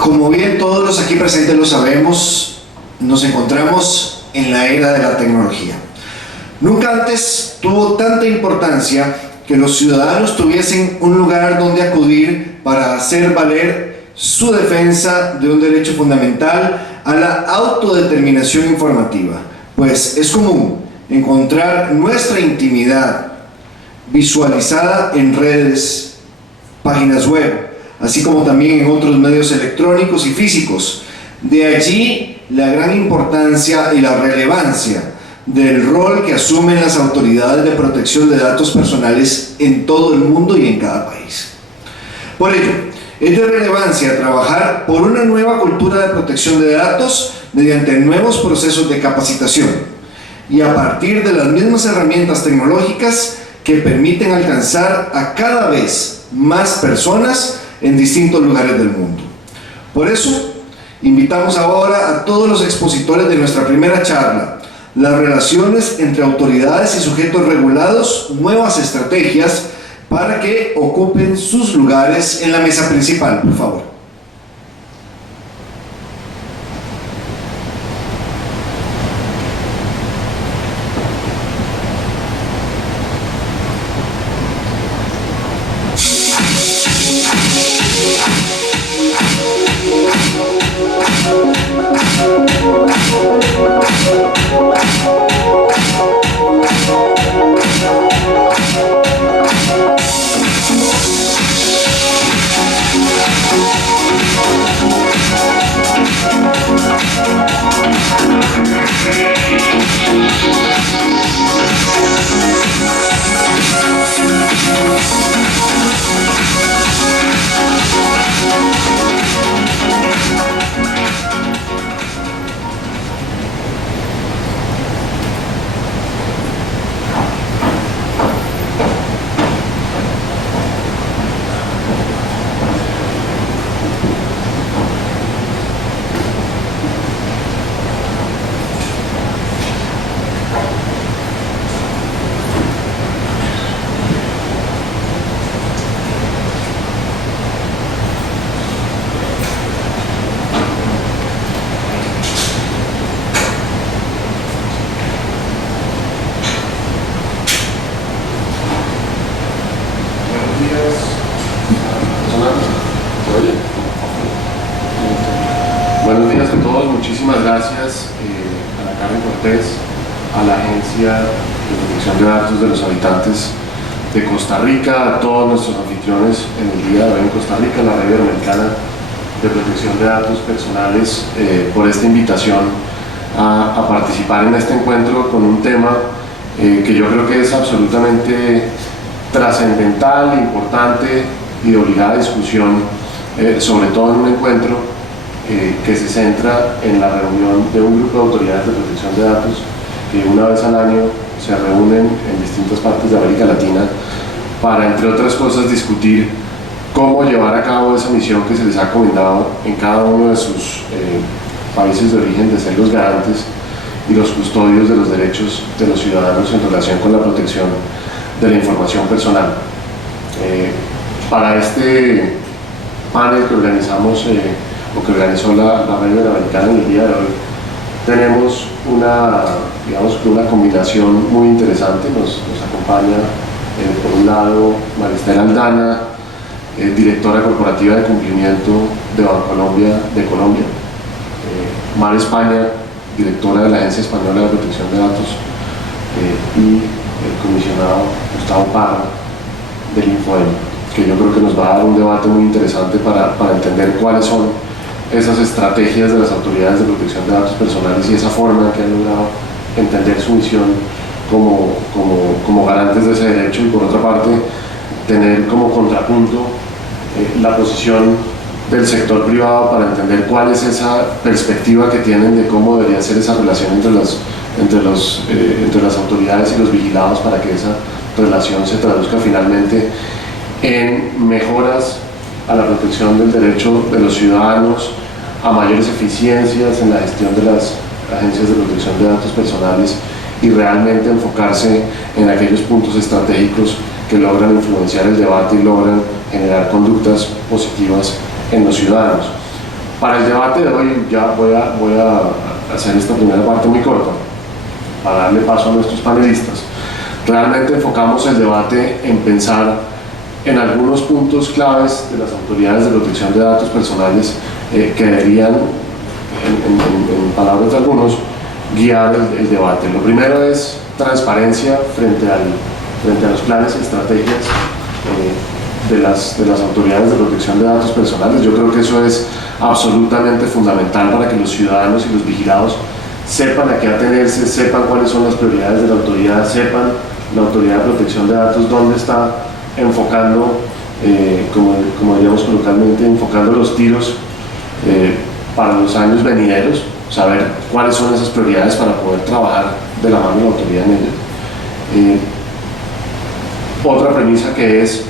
Como bien todos los aquí presentes lo sabemos, nos encontramos en la era de la tecnología. Nunca antes tuvo tanta importancia que los ciudadanos tuviesen un lugar donde acudir para hacer valer su defensa de un derecho fundamental a la autodeterminación informativa, pues es común encontrar nuestra intimidad visualizada en redes, páginas web, así como también en otros medios electrónicos y físicos. De allí la gran importancia y la relevancia del rol que asumen las autoridades de protección de datos personales en todo el mundo y en cada país. Por ello, es de relevancia trabajar por una nueva cultura de protección de datos mediante nuevos procesos de capacitación y a partir de las mismas herramientas tecnológicas que permiten alcanzar a cada vez más personas en distintos lugares del mundo. Por eso, invitamos ahora a todos los expositores de nuestra primera charla, las relaciones entre autoridades y sujetos regulados, nuevas estrategias para que ocupen sus lugares en la mesa principal, por favor. Buenos días a todos, muchísimas gracias a la Carmen Cortés, a la Agencia de Protección de Datos de los Habitantes de Costa Rica, a todos nuestros anfitriones en el día de hoy en Costa Rica, la Red Iberoamericana de Protección de Datos Personales, por esta invitación a participar en este encuentro con un tema que yo creo que es absolutamente trascendental, importante y de obligada discusión, sobre todo en un encuentro que se centra en la reunión de un grupo de autoridades de protección de datos que una vez al año se reúnen en distintas partes de América Latina para, entre otras cosas, discutir cómo llevar a cabo esa misión que se les ha encomendado en cada uno de sus países de origen, de ser los garantes y los custodios de los derechos de los ciudadanos en relación con la protección de la información personal. Para este panel que organizamos o que organizó la Red Iberoamericana en el día de hoy, tenemos una combinación muy interesante. Nos acompaña por un lado Maristela Aldana, directora corporativa de cumplimiento de Bancolombia de Colombia, Mar España, directora de la Agencia Española de Protección de Datos, y el comisionado Gustavo Parra del INFOEM, que yo creo que nos va a dar un debate muy interesante para entender cuáles son esas estrategias de las autoridades de protección de datos personales y esa forma en que han logrado entender su misión como garantes de ese derecho, y por otra parte tener como contrapunto la posición del sector privado para entender cuál es esa perspectiva que tienen de cómo debería ser esa relación entre las autoridades y los vigilados para que esa relación se traduzca finalmente en mejoras a la protección del derecho de los ciudadanos, a mayores eficiencias en la gestión de las agencias de protección de datos personales y realmente enfocarse en aquellos puntos estratégicos que logran influenciar el debate y logran generar conductas positivas en los ciudadanos. Para el debate de hoy ya voy a hacer esta primera parte muy corta, para darle paso a nuestros panelistas. Realmente enfocamos el debate en pensar en algunos puntos claves de las autoridades de protección de datos personales que deberían, en palabras de algunos, guiar el debate. Lo primero es transparencia frente a los planes y estrategias de las autoridades de protección de datos personales. Yo creo que eso es absolutamente fundamental para que los ciudadanos y los vigilados sepan a qué atenerse, sepan cuáles son las prioridades de la autoridad, sepan la autoridad de protección de datos dónde está enfocando, como diríamos coloquialmente, enfocando los tiros para los años venideros, saber cuáles son esas prioridades para poder trabajar de la mano de la autoridad en ellas. Otra premisa que es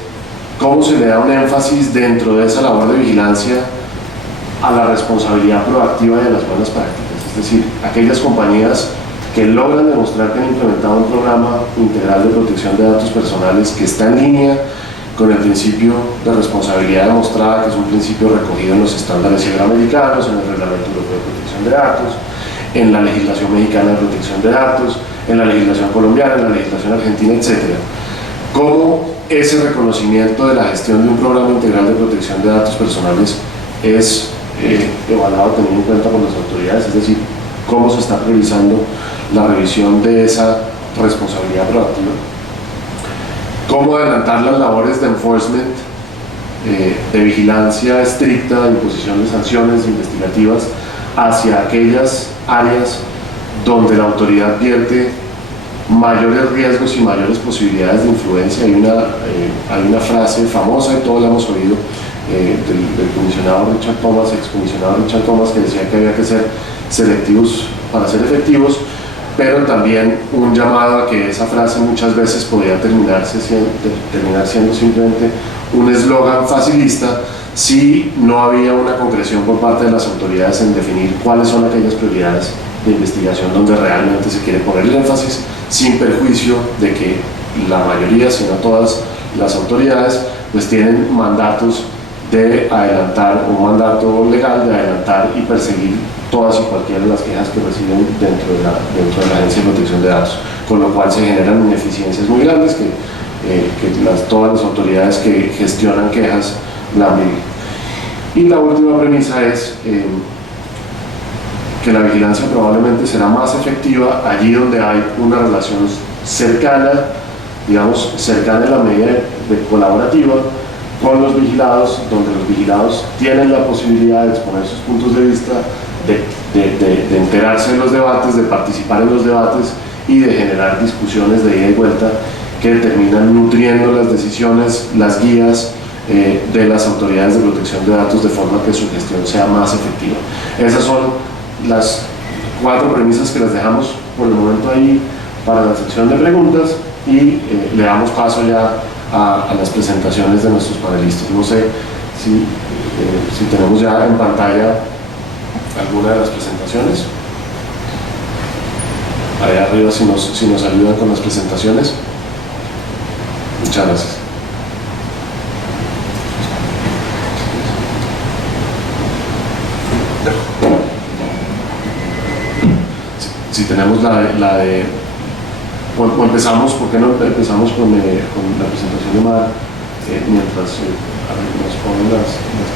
cómo se le da un énfasis dentro de esa labor de vigilancia a la responsabilidad proactiva y a las buenas prácticas, es decir, aquellas compañías que logran demostrar que han implementado un programa integral de protección de datos personales que está en línea con el principio de responsabilidad demostrada, que es un principio recogido en los estándares iberoamericanos, en el Reglamento Europeo de Protección de Datos, en la legislación mexicana de protección de datos, en la legislación colombiana, en la legislación argentina, etc. Cómo ese reconocimiento de la gestión de un programa integral de protección de datos personales es evaluado teniendo en cuenta por las autoridades, es decir, cómo se está priorizando la revisión de esa responsabilidad proactiva, cómo adelantar las labores de enforcement, de vigilancia estricta, de imposición de sanciones investigativas hacia aquellas áreas donde la autoridad vierte mayores riesgos y mayores posibilidades de influencia. Hay una frase famosa y todos la hemos oído del comisionado Richard Thomas, excomisionado Richard Thomas, que decía que había que ser selectivos para ser efectivos, pero también un llamado a que esa frase muchas veces podía terminar siendo simplemente un eslogan facilista si no había una concreción por parte de las autoridades en definir cuáles son aquellas prioridades de investigación donde realmente se quiere poner el énfasis, sin perjuicio de que la mayoría, si no todas las autoridades, pues tienen mandatos de adelantar, un mandato legal de adelantar y perseguir todas y cualquiera de las quejas que reciben dentro de la Agencia de Protección de Datos, con lo cual se generan ineficiencias muy grandes que todas las autoridades que gestionan quejas la viven. Y la última premisa es que la vigilancia probablemente será más efectiva allí donde hay una relación cercana, digamos, cercana en la medida de colaborativa con los vigilados, donde los vigilados tienen la posibilidad de exponer sus puntos de vista, de enterarse de los debates, de participar en los debates y de generar discusiones de ida y vuelta que terminan nutriendo las decisiones, las guías de las autoridades de protección de datos, de forma que su gestión sea más efectiva. Esas son las 4 premisas que les dejamos por el momento ahí para la sección de preguntas y le damos paso ya a las presentaciones de nuestros panelistas. No sé si tenemos ya en pantalla alguna de las presentaciones. Ahí arriba si nos ayudan con las presentaciones. Muchas gracias. Si tenemos la de o empezamos, ¿por qué no empezamos con la presentación de Mar mientras nos ponen las presentaciones?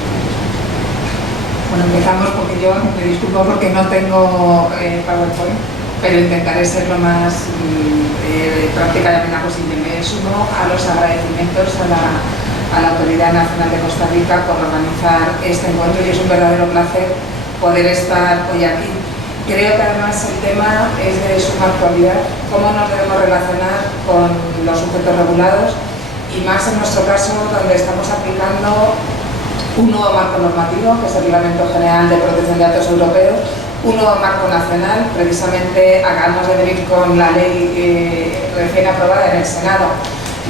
Bueno, empezamos porque yo me disculpo porque no tengo PowerPoint, pero intentaré ser lo más práctica y amena posible. Me sumo a los agradecimientos a la Autoridad Nacional de Costa Rica por organizar este encuentro y es un verdadero placer poder estar hoy aquí. Creo que además el tema es de suma actualidad, cómo nos debemos relacionar con los sujetos regulados y más en nuestro caso donde estamos aplicando un nuevo marco normativo, que es el Reglamento General de Protección de Datos Europeo, un nuevo marco nacional. Precisamente acabamos de venir con la ley recién aprobada en el Senado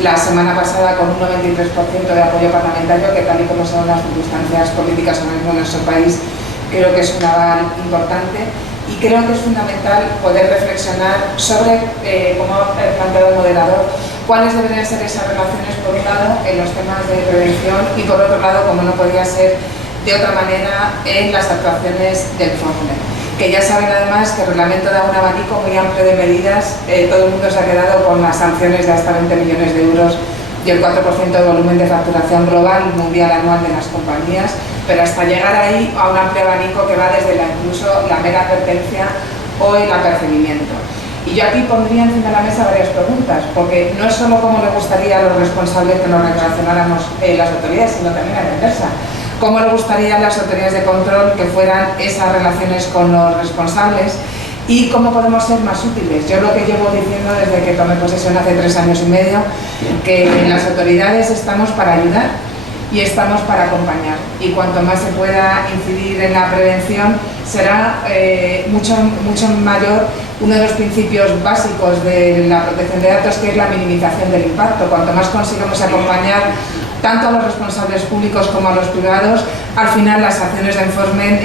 la semana pasada con un 93% de apoyo parlamentario, que tal y como son las circunstancias políticas ahora mismo en nuestro país, creo que es un aval importante. Y creo que es fundamental poder reflexionar sobre, como ha planteado el moderador, cuáles deberían ser esas relaciones, por un lado, en los temas de prevención y, por otro lado, como no podía ser de otra manera en las actuaciones del enforcement. Que ya saben además que el reglamento da un abanico muy amplio de medidas, todo el mundo se ha quedado con las sanciones de hasta 20 millones de euros y el 4% de volumen de facturación global mundial anual de las compañías, pero hasta llegar ahí a un amplio abanico que va desde incluso la mera advertencia o el apercibimiento. Y yo aquí pondría encima de la mesa varias preguntas, porque no es solo cómo le gustaría a los responsables que nos relacionáramos las autoridades, sino también a la inversa. ¿Cómo le gustaría a las autoridades de control que fueran esas relaciones con los responsables? ¿Y cómo podemos ser más útiles? Yo lo que llevo diciendo desde que tomé posesión hace 3 años y medio, que las autoridades estamos para ayudar y estamos para acompañar. Y cuanto más se pueda incidir en la prevención, será mucho mayor uno de los principios básicos de la protección de datos, que es la minimización del impacto. Cuanto más consigamos acompañar tanto a los responsables públicos como a los privados, al final las acciones de enforcement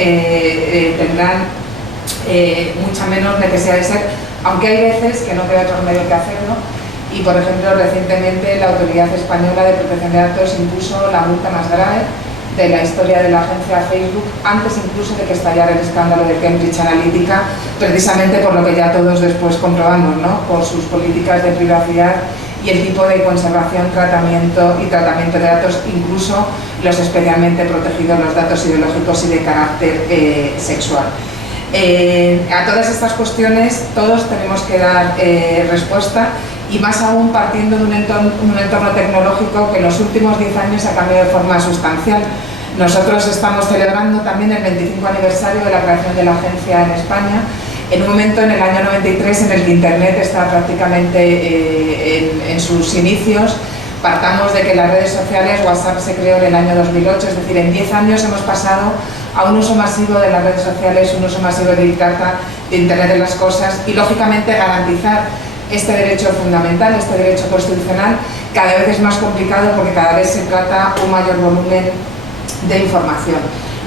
tendrán mucha menos necesidad de ser, aunque hay veces que no queda otro medio que hacerlo. Y por ejemplo, recientemente la Autoridad Española de Protección de Datos impuso la multa más grave de la historia de la agencia Facebook, antes incluso de que estallara el escándalo de Cambridge Analytica, precisamente por lo que ya todos después comprobamos, ¿no? Por sus políticas de privacidad y el tipo de conservación, tratamiento de datos, incluso los especialmente protegidos, los datos ideológicos y de carácter sexual. A todas estas cuestiones todos tenemos que dar respuesta, y más aún partiendo de un entorno tecnológico que en los últimos 10 años ha cambiado de forma sustancial. Nosotros estamos celebrando también el 25 aniversario de la creación de la agencia en España, en un momento en el año 93 en el que Internet está prácticamente en sus inicios. Partamos de que las redes sociales, WhatsApp se creó en el año 2008, es decir, en 10 años hemos pasado a un uso masivo de las redes sociales, un uso masivo de Big Data, de Internet de las cosas, y lógicamente garantizar este derecho fundamental, este derecho constitucional, cada vez es más complicado porque cada vez se trata un mayor volumen de información.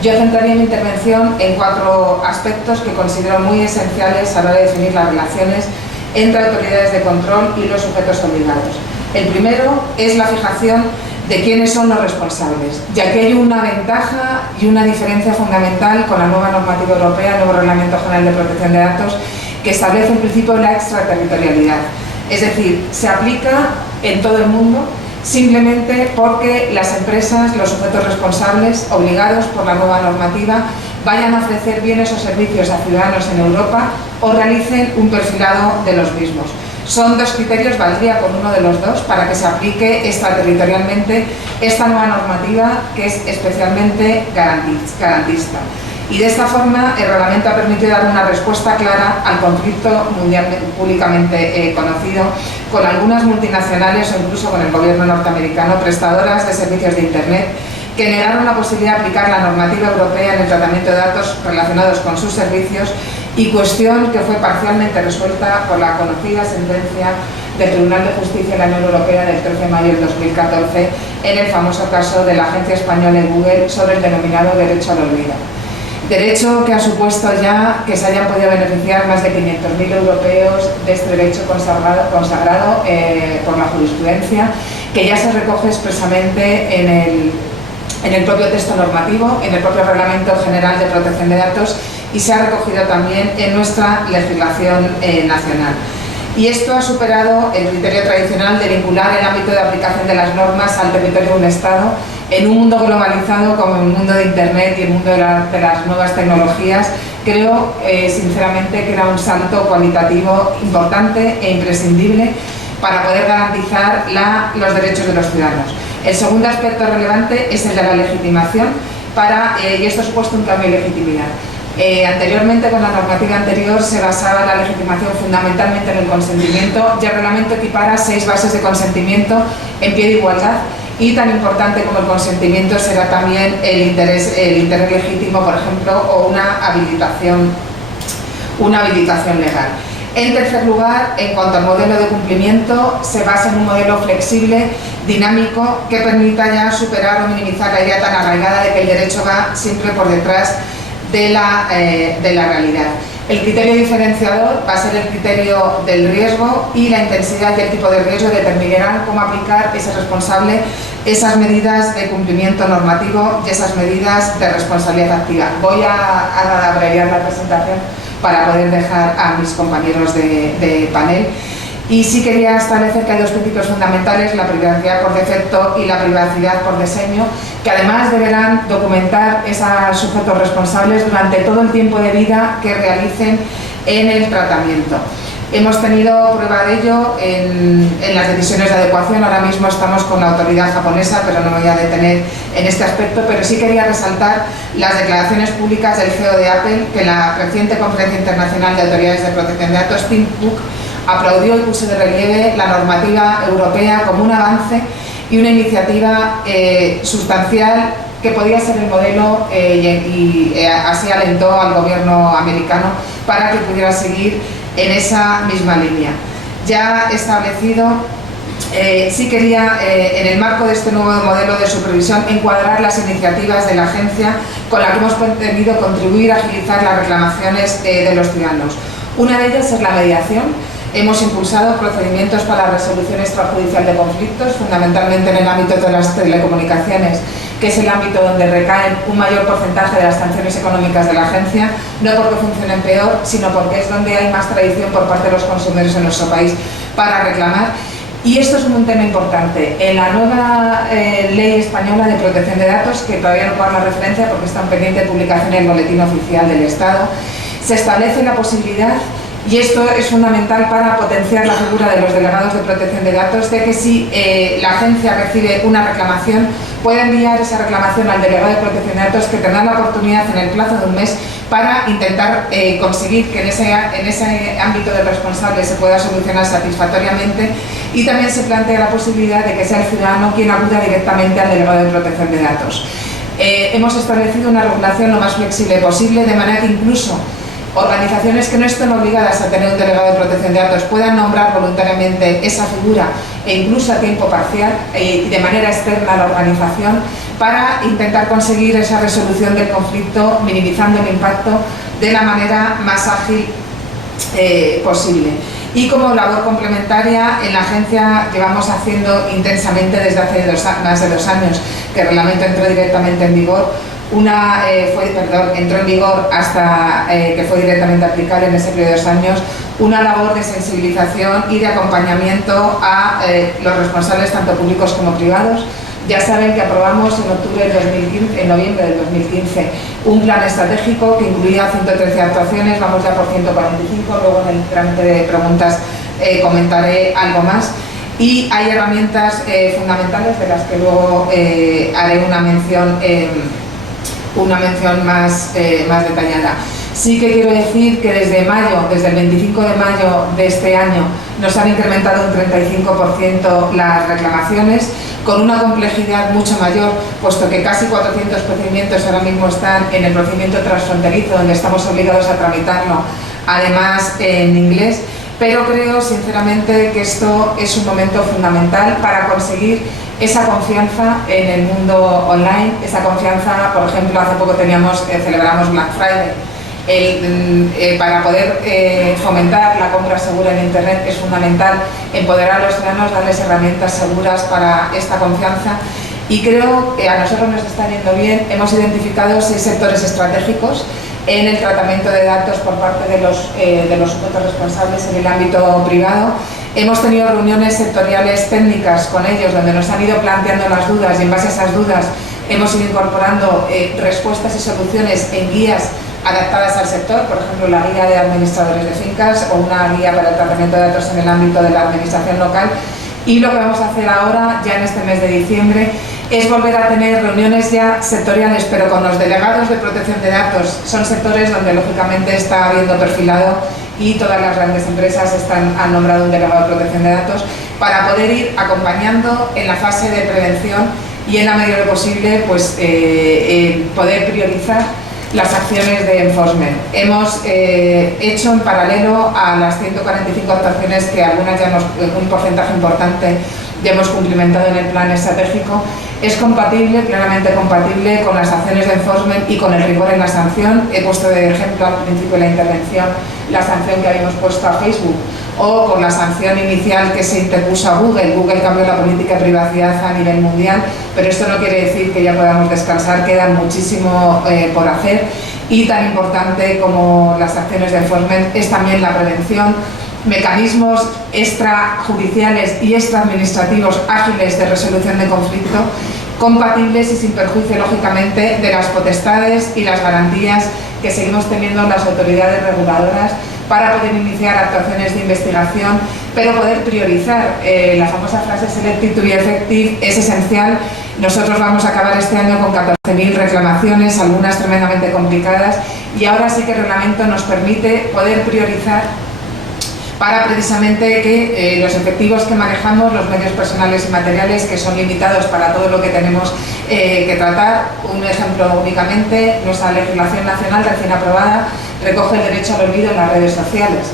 Yo centraría mi intervención en 4 aspectos que considero muy esenciales a la hora de definir las relaciones entre autoridades de control y los sujetos obligados. El primero es la fijación de quiénes son los responsables, ya que hay una ventaja y una diferencia fundamental con la nueva normativa europea, el nuevo Reglamento General de Protección de Datos, que establece el principio de la extraterritorialidad. Es decir, se aplica en todo el mundo simplemente porque las empresas, los sujetos responsables, obligados por la nueva normativa, vayan a ofrecer bienes o servicios a ciudadanos en Europa o realicen un perfilado de los mismos. Son 2 criterios, valdría con uno de los 2 para que se aplique extraterritorialmente esta nueva normativa, que es especialmente garantista. Y de esta forma el reglamento ha permitido dar una respuesta clara al conflicto mundial públicamente conocido con algunas multinacionales o incluso con el gobierno norteamericano, prestadoras de servicios de Internet, que negaron la posibilidad de aplicar la normativa europea en el tratamiento de datos relacionados con sus servicios, y cuestión que fue parcialmente resuelta por la conocida sentencia del Tribunal de Justicia de la Unión Europea del 13 de mayo del 2014 en el famoso caso de la agencia española Google sobre el denominado derecho al olvido. Derecho que ha supuesto ya que se hayan podido beneficiar más de 500.000 europeos de este derecho consagrado por la jurisprudencia, que ya se recoge expresamente en el propio texto normativo, en el propio Reglamento General de Protección de Datos, y se ha recogido también en nuestra legislación nacional. Y esto ha superado el criterio tradicional de vincular el ámbito de aplicación de las normas al territorio de un Estado en un mundo globalizado como el mundo de Internet y el mundo de las nuevas tecnologías. Creo sinceramente que era un salto cualitativo importante e imprescindible para poder garantizar los derechos de los ciudadanos. El segundo aspecto relevante es el de la legitimación, y esto ha supuesto un cambio de legitimidad. Anteriormente, con la normativa anterior, se basaba la legitimación fundamentalmente en el consentimiento, y el reglamento equipara 6 bases de consentimiento en pie de igualdad, y tan importante como el consentimiento será también el interés legítimo, por ejemplo, o una habilitación legal. En tercer lugar, en cuanto al modelo de cumplimiento, se basa en un modelo flexible, dinámico, que permita ya superar o minimizar la idea tan arraigada de que el derecho va siempre por detrás de la realidad. El criterio diferenciador va a ser el criterio del riesgo y la intensidad y el tipo de riesgo determinarán cómo aplicar ese responsable esas medidas de cumplimiento normativo y esas medidas de responsabilidad activa. Voy a abreviar la presentación para poder dejar a mis compañeros de panel. Y sí quería establecer que hay dos principios fundamentales, la privacidad por defecto y la privacidad por diseño, que además deberán documentar esos sujetos responsables durante todo el tiempo de vida que realicen en el tratamiento. Hemos tenido prueba de ello en las decisiones de adecuación. Ahora mismo estamos con la autoridad japonesa, pero no me voy a detener en este aspecto, pero sí quería resaltar las declaraciones públicas del CEO de Apple, que en la reciente Conferencia Internacional de Autoridades de Protección de Datos, Tim Cook, aplaudió y puso de relieve la normativa europea como un avance y una iniciativa sustancial que podía ser el modelo y así alentó al gobierno americano para que pudiera seguir en esa misma línea. Ya establecido, sí quería, en el marco de este nuevo modelo de supervisión, encuadrar las iniciativas de la agencia con la que hemos pretendido contribuir a agilizar las reclamaciones de los ciudadanos. Una de ellas es la mediación. Hemos impulsado procedimientos para la resolución extrajudicial de conflictos, fundamentalmente en el ámbito de las telecomunicaciones, que es el ámbito donde recaen un mayor porcentaje de las sanciones económicas de la agencia, no porque funcionen peor, sino porque es donde hay más tradición por parte de los consumidores en nuestro país para reclamar. Y esto es un tema importante. En la nueva ley española de protección de datos, que todavía no puedo dar la referencia porque está en pendiente de publicación en el Boletín Oficial del Estado, se establece la posibilidad, y esto es fundamental para potenciar la figura de los delegados de protección de datos, de que si la agencia recibe una reclamación, puede enviar esa reclamación al delegado de protección de datos, que tendrá la oportunidad en el plazo de un mes para intentar conseguir que en ese ámbito de responsable se pueda solucionar satisfactoriamente, y también se plantea la posibilidad de que sea el ciudadano quien acuda directamente al delegado de protección de datos. Hemos establecido una regulación lo más flexible posible, de manera que incluso organizaciones que no estén obligadas a tener un delegado de protección de datos puedan nombrar voluntariamente esa figura e incluso a tiempo parcial y de manera externa a la organización para intentar conseguir esa resolución del conflicto, minimizando el impacto de la manera más ágil posible. Y como labor complementaria, en la agencia llevamos haciendo intensamente desde hace más de 2 años que el reglamento entró directamente en vigor. Entró en vigor hasta que fue directamente aplicable en ese periodo de 2 años, una labor de sensibilización y de acompañamiento a los responsables tanto públicos como privados. Ya saben que aprobamos en noviembre del 2015 un plan estratégico que incluía 113 actuaciones, vamos ya por 145, luego en el trámite de preguntas comentaré algo más. Y hay herramientas fundamentales de las que luego haré una mención más detallada. Sí que quiero decir que desde el 25 de mayo de este año, nos han incrementado un 35% las reclamaciones, con una complejidad mucho mayor, puesto que casi 400 procedimientos ahora mismo están en el procedimiento transfronterizo, donde estamos obligados a tramitarlo, además en inglés. Pero creo sinceramente que esto es un momento fundamental para conseguir esa confianza en el mundo online, esa confianza. Por ejemplo, hace poco celebramos Black Friday. Para poder fomentar la compra segura en Internet es fundamental empoderar a los ciudadanos, darles herramientas seguras para esta confianza, y creo que a nosotros nos está yendo bien. Hemos identificado 6 sectores estratégicos en el tratamiento de datos por parte de los sujetos responsables en el ámbito privado. Hemos tenido reuniones sectoriales técnicas con ellos, donde nos han ido planteando las dudas, y en base a esas dudas hemos ido incorporando respuestas y soluciones en guías adaptadas al sector, por ejemplo la guía de administradores de fincas o una guía para el tratamiento de datos en el ámbito de la administración local. Y lo que vamos a hacer ahora, ya en este mes de diciembre, es volver a tener reuniones ya sectoriales, pero con los delegados de protección de datos. Son sectores donde lógicamente está habiendo perfilado, y todas las grandes empresas han nombrado un delegado de protección de datos, para poder ir acompañando en la fase de prevención y, en la medida de lo posible, pues poder priorizar las acciones de enforcement. Hemos hecho en paralelo a las 145 actuaciones que algunas ya un porcentaje importante ya hemos cumplimentado en el plan estratégico, es compatible, plenamente compatible con las acciones de enforcement y con el rigor en la sanción. He puesto de ejemplo al principio de la intervención la sanción que habíamos puesto a Facebook, o por la sanción inicial que se interpuso a Google. Google cambió la política de privacidad a nivel mundial, pero esto no quiere decir que ya podamos descansar, queda muchísimo por hacer, y tan importante como las acciones de enforcement es también la prevención, mecanismos extrajudiciales y extraadministrativos ágiles de resolución de conflicto, compatibles y sin perjuicio, lógicamente, de las potestades y las garantías que seguimos teniendo las autoridades reguladoras para poder iniciar actuaciones de investigación, pero poder priorizar. La famosa frase selective to be effective es esencial. Nosotros vamos a acabar este año con 14.000 reclamaciones, algunas tremendamente complicadas, y ahora sí que el reglamento nos permite poder priorizar para precisamente que los efectivos que manejamos, los medios personales y materiales, que son limitados para todo lo que tenemos que tratar. Un ejemplo únicamente: nuestra legislación nacional recién aprobada recoge el derecho al olvido en las redes sociales.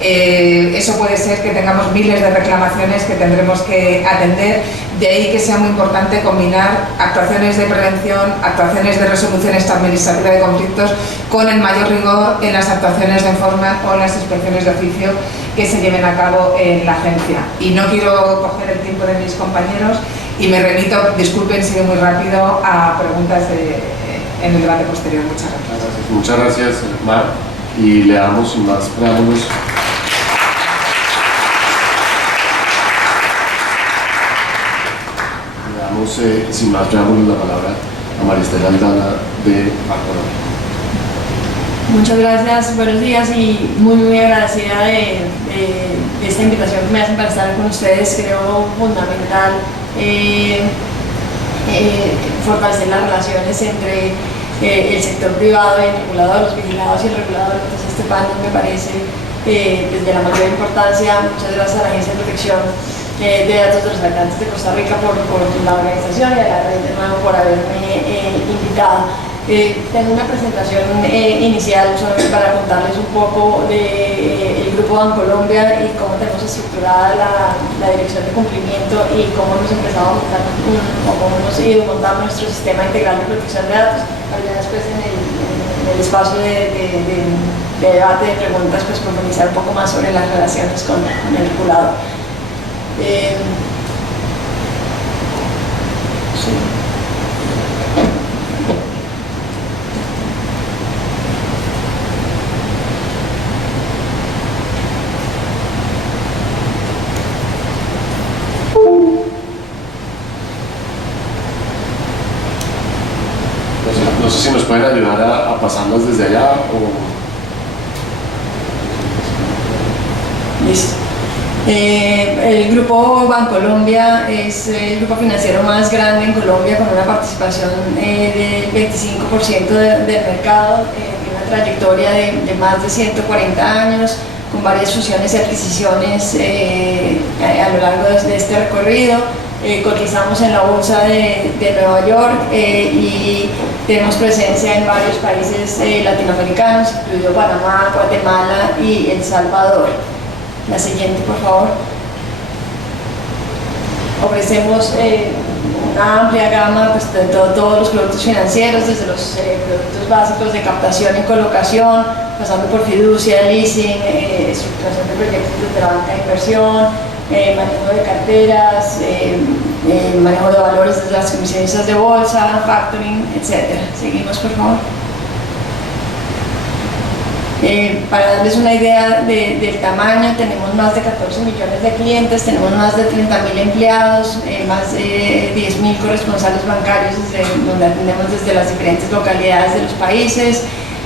Eso puede ser que tengamos miles de reclamaciones que tendremos que atender, de ahí que sea muy importante combinar actuaciones de prevención, actuaciones de resolución extraadministrativa de conflictos, con el mayor rigor en las actuaciones de enforcement o en las inspecciones de oficio que se lleven a cabo en la agencia. Y no quiero coger el tiempo de mis compañeros y me remito, disculpen, sigo muy rápido, a preguntas en el debate posterior. Muchas gracias. Muchas gracias, Mar, y le damos sin más preámbulos. Sin más preámbulos la palabra a María Estela Aldana de Bancolombia. Muchas gracias, buenos días, y muy agradecida de esta invitación que me hacen para estar con ustedes. Creo fundamental fortalecer las relaciones entre el sector privado y el regulador, los vigilados y el regulador. Entonces este panel me parece de la mayor importancia. Muchas gracias a la Agencia de Protección de Datos de los Habitantes de Costa Rica por la organización, y a la red de nuevo por haberme invitado. Tengo una presentación inicial solamente para contarles un poco del Grupo Bancolombia y cómo tenemos estructurada la dirección de cumplimiento y cómo hemos empezado a montar o cómo hemos ido montando nuestro sistema integral de protección de datos. Ya después en el espacio de debate, de preguntas, pues profundizar un poco más sobre las relaciones con el regulador. Sí. No sé si nos pueden ayudar a pasarlas desde allá o... Listo. El Grupo Bancolombia es el grupo financiero más grande en Colombia, con una participación del 25% del mercado, tiene una trayectoria de más de 140 años, con varias fusiones y adquisiciones a lo largo de este recorrido. Cotizamos en la bolsa de Nueva York y tenemos presencia en varios países latinoamericanos, incluido Panamá, Guatemala y El Salvador. La siguiente, por favor. Ofrecemos una amplia gama, pues, de todos los productos financieros, desde los productos básicos de captación y colocación, pasando por fiducia, leasing, estructuración de proyectos de la banca de inversión, manejo de carteras, manejo de valores desde las comisionistas de bolsa, factoring, etc. Seguimos, por favor. Para darles una idea del tamaño, tenemos más de 14 millones de clientes, tenemos más de 30.000 empleados, más de 10.000 corresponsales bancarios donde atendemos desde las diferentes localidades de los países.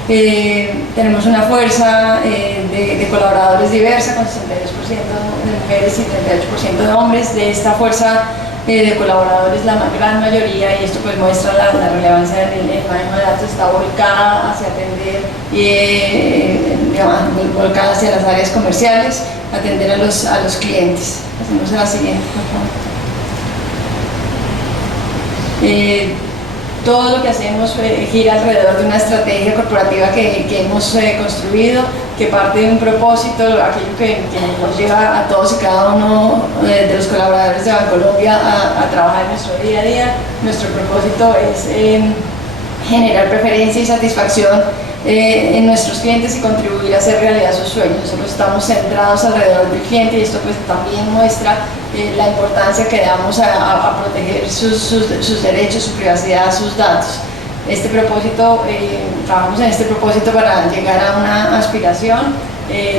Tenemos una fuerza de colaboradores diversa, con 62% de mujeres y 38% de hombres. De esta fuerza de colaboradores, la gran mayoría, y esto pues muestra la relevancia del manejo de datos, está volcada hacia atender, volcada hacia las áreas comerciales, atender a los clientes. Pasemos a la siguiente, por favor. todo lo que hacemos gira alrededor de una estrategia corporativa que hemos construido, que parte de un propósito, aquello que nos lleva a todos y cada uno de los colaboradores de Bancolombia a trabajar en nuestro día a día. Nuestro propósito es generar preferencia y satisfacción en nuestros clientes y contribuir a hacer realidad sus sueños. Nosotros estamos centrados alrededor del cliente y esto pues también muestra la importancia que damos a proteger sus derechos, su privacidad, sus datos. Trabajamos en este propósito para llegar a una aspiración.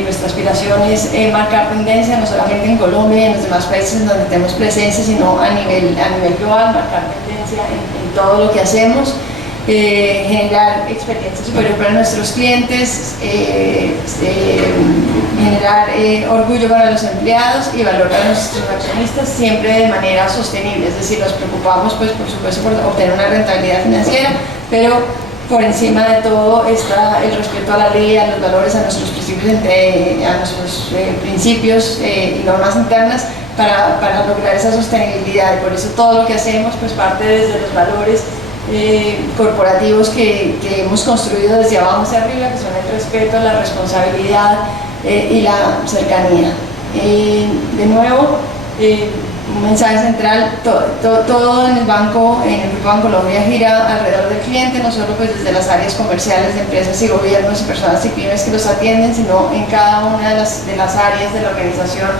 Nuestra aspiración es marcar tendencia no solamente en Colombia y en los demás países en donde tenemos presencia, sino a nivel global, marcar tendencia en todo lo que hacemos. Generar experiencia superior para nuestros clientes, generar orgullo para los empleados y valor para nuestros accionistas, siempre de manera sostenible. Es decir, nos preocupamos pues por supuesto por obtener una rentabilidad financiera, pero por encima de todo está el respeto a la ley, a los valores, a nuestros principios y normas internas para lograr esa sostenibilidad. Y por eso todo lo que hacemos pues parte desde los valores corporativos que hemos construido desde abajo hacia arriba, que son el respeto, la responsabilidad y la cercanía. De nuevo, un mensaje central, todo en el banco, en el Grupo Bancolombia gira alrededor del cliente, no solo pues desde las áreas comerciales de empresas y gobiernos y personas y pymes que los atienden, sino en cada una de las áreas de la organización.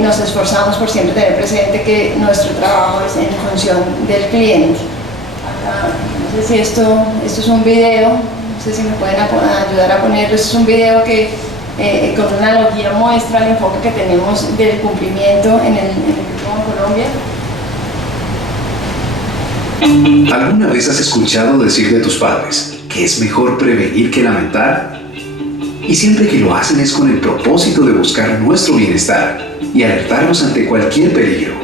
Nos esforzamos por siempre tener presente que nuestro trabajo es en función del cliente. No sé si esto es un video, no sé si me pueden ayudar a ponerlo. Esto es un video que con una analogía muestra el enfoque que tenemos del cumplimiento en el Grupo Bancolombia. ¿Alguna vez has escuchado decir de tus padres que es mejor prevenir que lamentar? Y siempre que lo hacen es con el propósito de buscar nuestro bienestar y alertarnos ante cualquier peligro.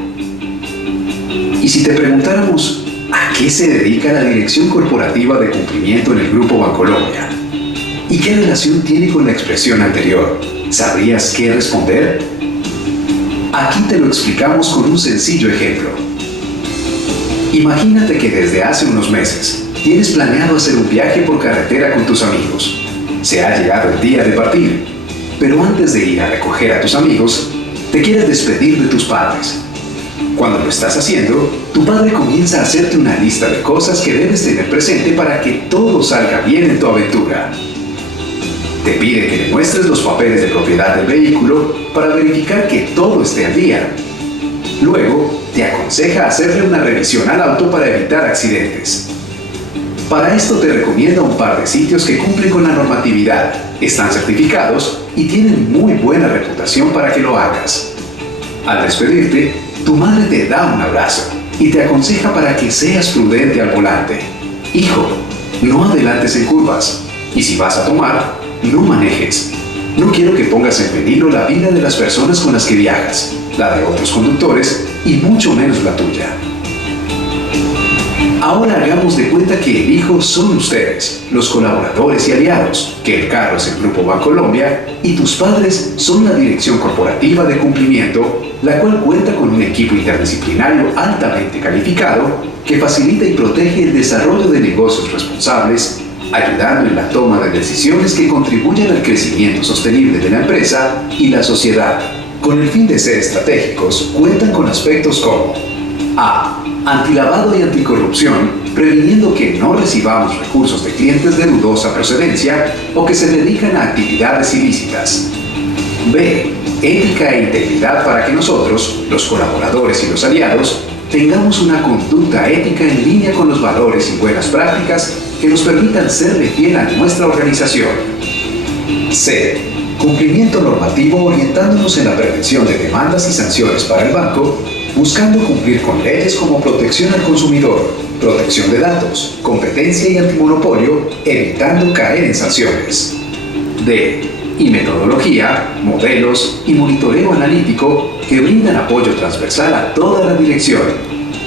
Y si te preguntáramos, ¿a qué se dedica la Dirección Corporativa de Cumplimiento en el Grupo Bancolombia? ¿Y qué relación tiene con la expresión anterior? ¿Sabrías qué responder? Aquí te lo explicamos con un sencillo ejemplo. Imagínate que desde hace unos meses tienes planeado hacer un viaje por carretera con tus amigos. Se ha llegado el día de partir, pero antes de ir a recoger a tus amigos, te quieres despedir de tus padres. Cuando lo estás haciendo, tu padre comienza a hacerte una lista de cosas que debes tener presente para que todo salga bien en tu aventura. Te pide que le muestres los papeles de propiedad del vehículo para verificar que todo esté al día. Luego, te aconseja hacerle una revisión al auto para evitar accidentes. Para esto te recomienda un par de sitios que cumplen con la normatividad, están certificados y tienen muy buena reputación para que lo hagas. Al despedirte, tu madre te da un abrazo y te aconseja para que seas prudente al volante. Hijo, no adelantes en curvas y si vas a tomar, no manejes. No quiero que pongas en peligro la vida de las personas con las que viajas, la de otros conductores y mucho menos la tuya. Ahora hagamos de cuenta que el hijo son ustedes, los colaboradores y aliados, que el carro es el Grupo Bancolombia y tus padres son la Dirección Corporativa de Cumplimiento, la cual cuenta con un equipo interdisciplinario altamente calificado que facilita y protege el desarrollo de negocios responsables, ayudando en la toma de decisiones que contribuyan al crecimiento sostenible de la empresa y la sociedad. Con el fin de ser estratégicos, cuentan con aspectos como A. Antilavado y anticorrupción, previniendo que no recibamos recursos de clientes de dudosa procedencia o que se dedican a actividades ilícitas. B. Ética e integridad para que nosotros, los colaboradores y los aliados, tengamos una conducta ética en línea con los valores y buenas prácticas que nos permitan serle fiel a nuestra organización. C. Cumplimiento normativo orientándonos en la prevención de demandas y sanciones para el banco, buscando cumplir con leyes como protección al consumidor, protección de datos, competencia y antimonopolio, evitando caer en sanciones. D. Y metodología, modelos y monitoreo analítico que brindan apoyo transversal a toda la dirección,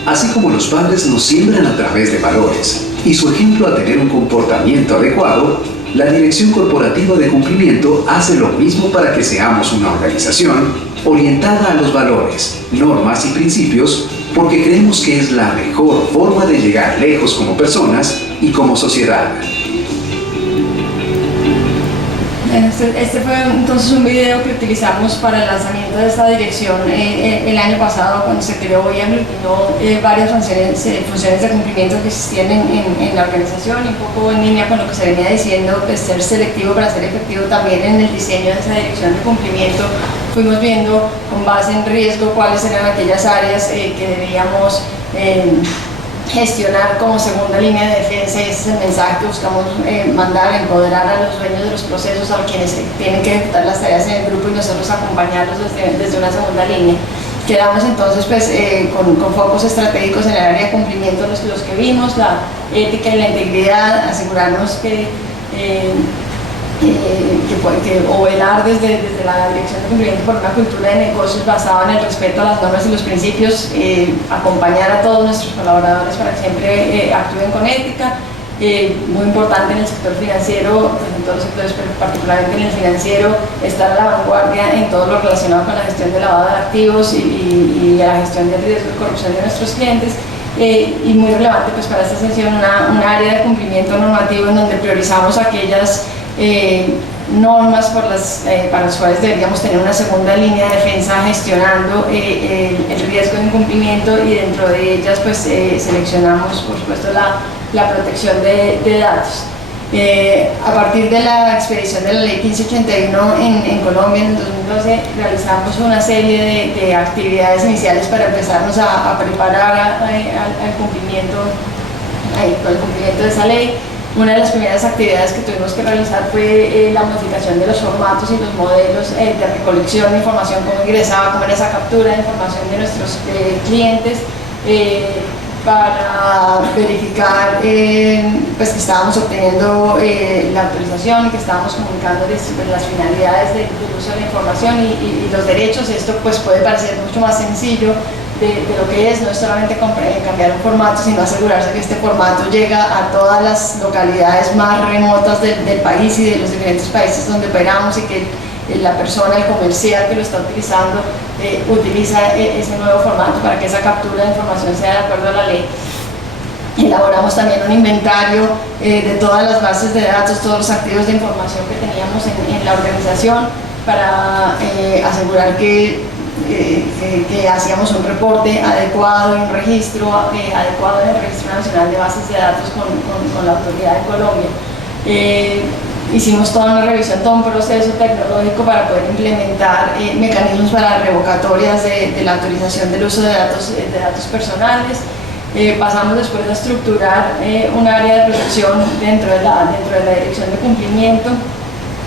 así como los padres nos siembran a través de valores y su ejemplo a tener un comportamiento adecuado. La Dirección Corporativa de Cumplimiento hace lo mismo para que seamos una organización orientada a los valores, normas y principios porque creemos que es la mejor forma de llegar lejos como personas y como sociedad. Este fue entonces un video que utilizamos para el lanzamiento de esta dirección el año pasado, cuando se creó y aglutinó varias funciones de cumplimiento que existían en la organización, y un poco en línea con lo que se venía diciendo, pues ser selectivo para ser efectivo también en el diseño de esa dirección de cumplimiento. Fuimos viendo con base en riesgo cuáles eran aquellas áreas que debíamos gestionar como segunda línea de defensa, y ese es el mensaje que buscamos mandar: empoderar a los dueños de los procesos, a quienes tienen que ejecutar las tareas en el grupo, y nosotros acompañarlos desde una segunda línea. Quedamos entonces pues, con focos estratégicos en el área de cumplimiento, los que vimos, la ética y la integridad, asegurarnos que o velar desde la dirección de cumplimiento por una cultura de negocios basada en el respeto a las normas y los principios, acompañar a todos nuestros colaboradores para que siempre actúen con ética. Muy importante en el sector financiero, pues en todos los sectores, pero particularmente en el financiero, estar a la vanguardia en todo lo relacionado con la gestión de lavado de activos y la gestión del riesgo de corrupción de nuestros clientes. Y muy relevante pues para esta sesión un área de cumplimiento normativo en donde priorizamos aquellas normas para las cuales deberíamos tener una segunda línea de defensa gestionando el riesgo de incumplimiento, y dentro de ellas pues seleccionamos por supuesto la protección de datos. A partir de la expedición de la ley 1581 en Colombia en el 2012, realizamos una serie de actividades iniciales para empezarnos a preparar al cumplimiento de esa ley. Una de las primeras actividades que tuvimos que realizar fue la modificación de los formatos y los modelos de recolección de información, cómo ingresaba, cómo era esa captura de información de nuestros clientes, para verificar pues que estábamos obteniendo la autorización, que estábamos comunicando las finalidades del uso de la información y los derechos. Esto pues puede parecer mucho más sencillo de lo que es, no es solamente cambiar un formato, sino asegurarse que este formato llega a todas las localidades más remotas del país y de los diferentes países donde operamos, y que la persona, el comercial que lo está utilizando, utiliza ese nuevo formato para que esa captura de información sea de acuerdo a la ley. Elaboramos también un inventario de todas las bases de datos, todos los activos de información que teníamos en la organización, para asegurar que hacíamos un reporte adecuado y un registro adecuado en el Registro Nacional de Bases de Datos con la autoridad de Colombia. Hicimos toda una revisión, todo un proceso tecnológico para poder implementar mecanismos para revocatorias de la autorización del uso de datos personales. Pasamos después a estructurar un área de protección dentro de la dirección de cumplimiento,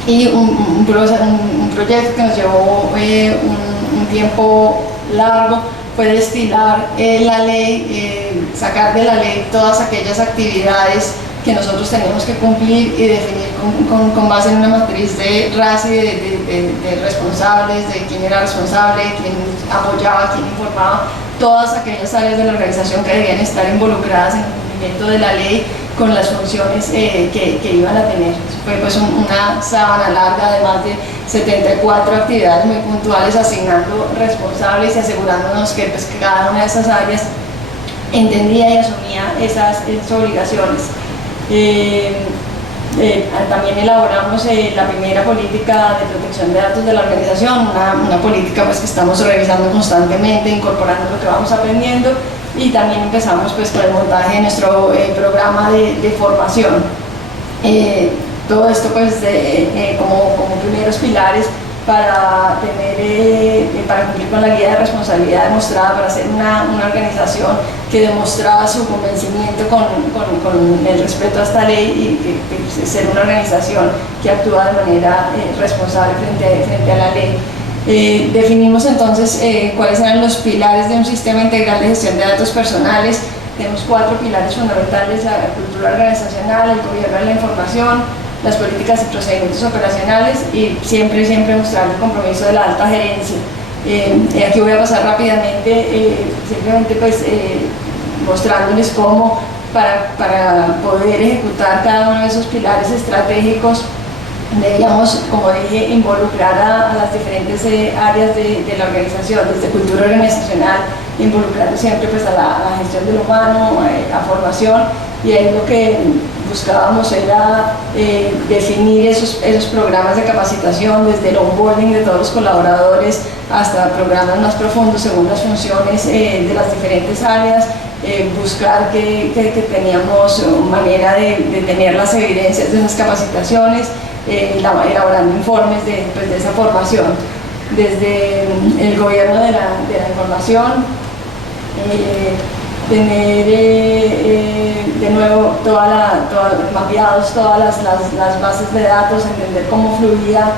y un proyecto que nos llevó un tiempo largo fue destilar la ley, sacar de la ley todas aquellas actividades que nosotros teníamos que cumplir y definir con base en una matriz de RACI, de responsables, de quién era responsable, quién apoyaba, quién informaba, todas aquellas áreas de la organización que debían estar involucradas en el cumplimiento de la ley con las funciones que iban a tener. Fue pues una sábana larga de más de 74 actividades muy puntuales, asignando responsables y asegurándonos que cada una de esas áreas entendía y asumía esas obligaciones. También elaboramos la primera política de protección de datos de la organización, una política pues que estamos revisando constantemente, incorporando lo que vamos aprendiendo, y también empezamos pues con el montaje de nuestro programa de formación. Todo esto pues como primeros pilares para cumplir con la guía de responsabilidad demostrada, para ser una organización que demostraba su convencimiento con el respeto a esta ley, y que ser una organización que actúa de manera responsable frente a la ley. Definimos entonces cuáles eran los pilares de un sistema integral de gestión de datos personales. Tenemos 4 pilares fundamentales: la cultura organizacional, el gobierno de la información, las políticas y procedimientos operacionales, y siempre mostrar el compromiso de la alta gerencia. Aquí voy a pasar rápidamente, simplemente pues mostrándoles cómo para poder ejecutar cada uno de esos pilares estratégicos debíamos, como dije, involucrar a las diferentes áreas de la organización, desde cultura organizacional, involucrando siempre pues a la gestión del humano, a formación, y ahí lo que buscábamos era definir esos programas de capacitación, desde el onboarding de todos los colaboradores hasta programas más profundos según las funciones de las diferentes áreas, buscar que teníamos manera de tener las evidencias de esas capacitaciones, elaborando informes de esa formación. Desde el gobierno de la información, tener de nuevo mapeados todas las bases de datos, entender cómo fluía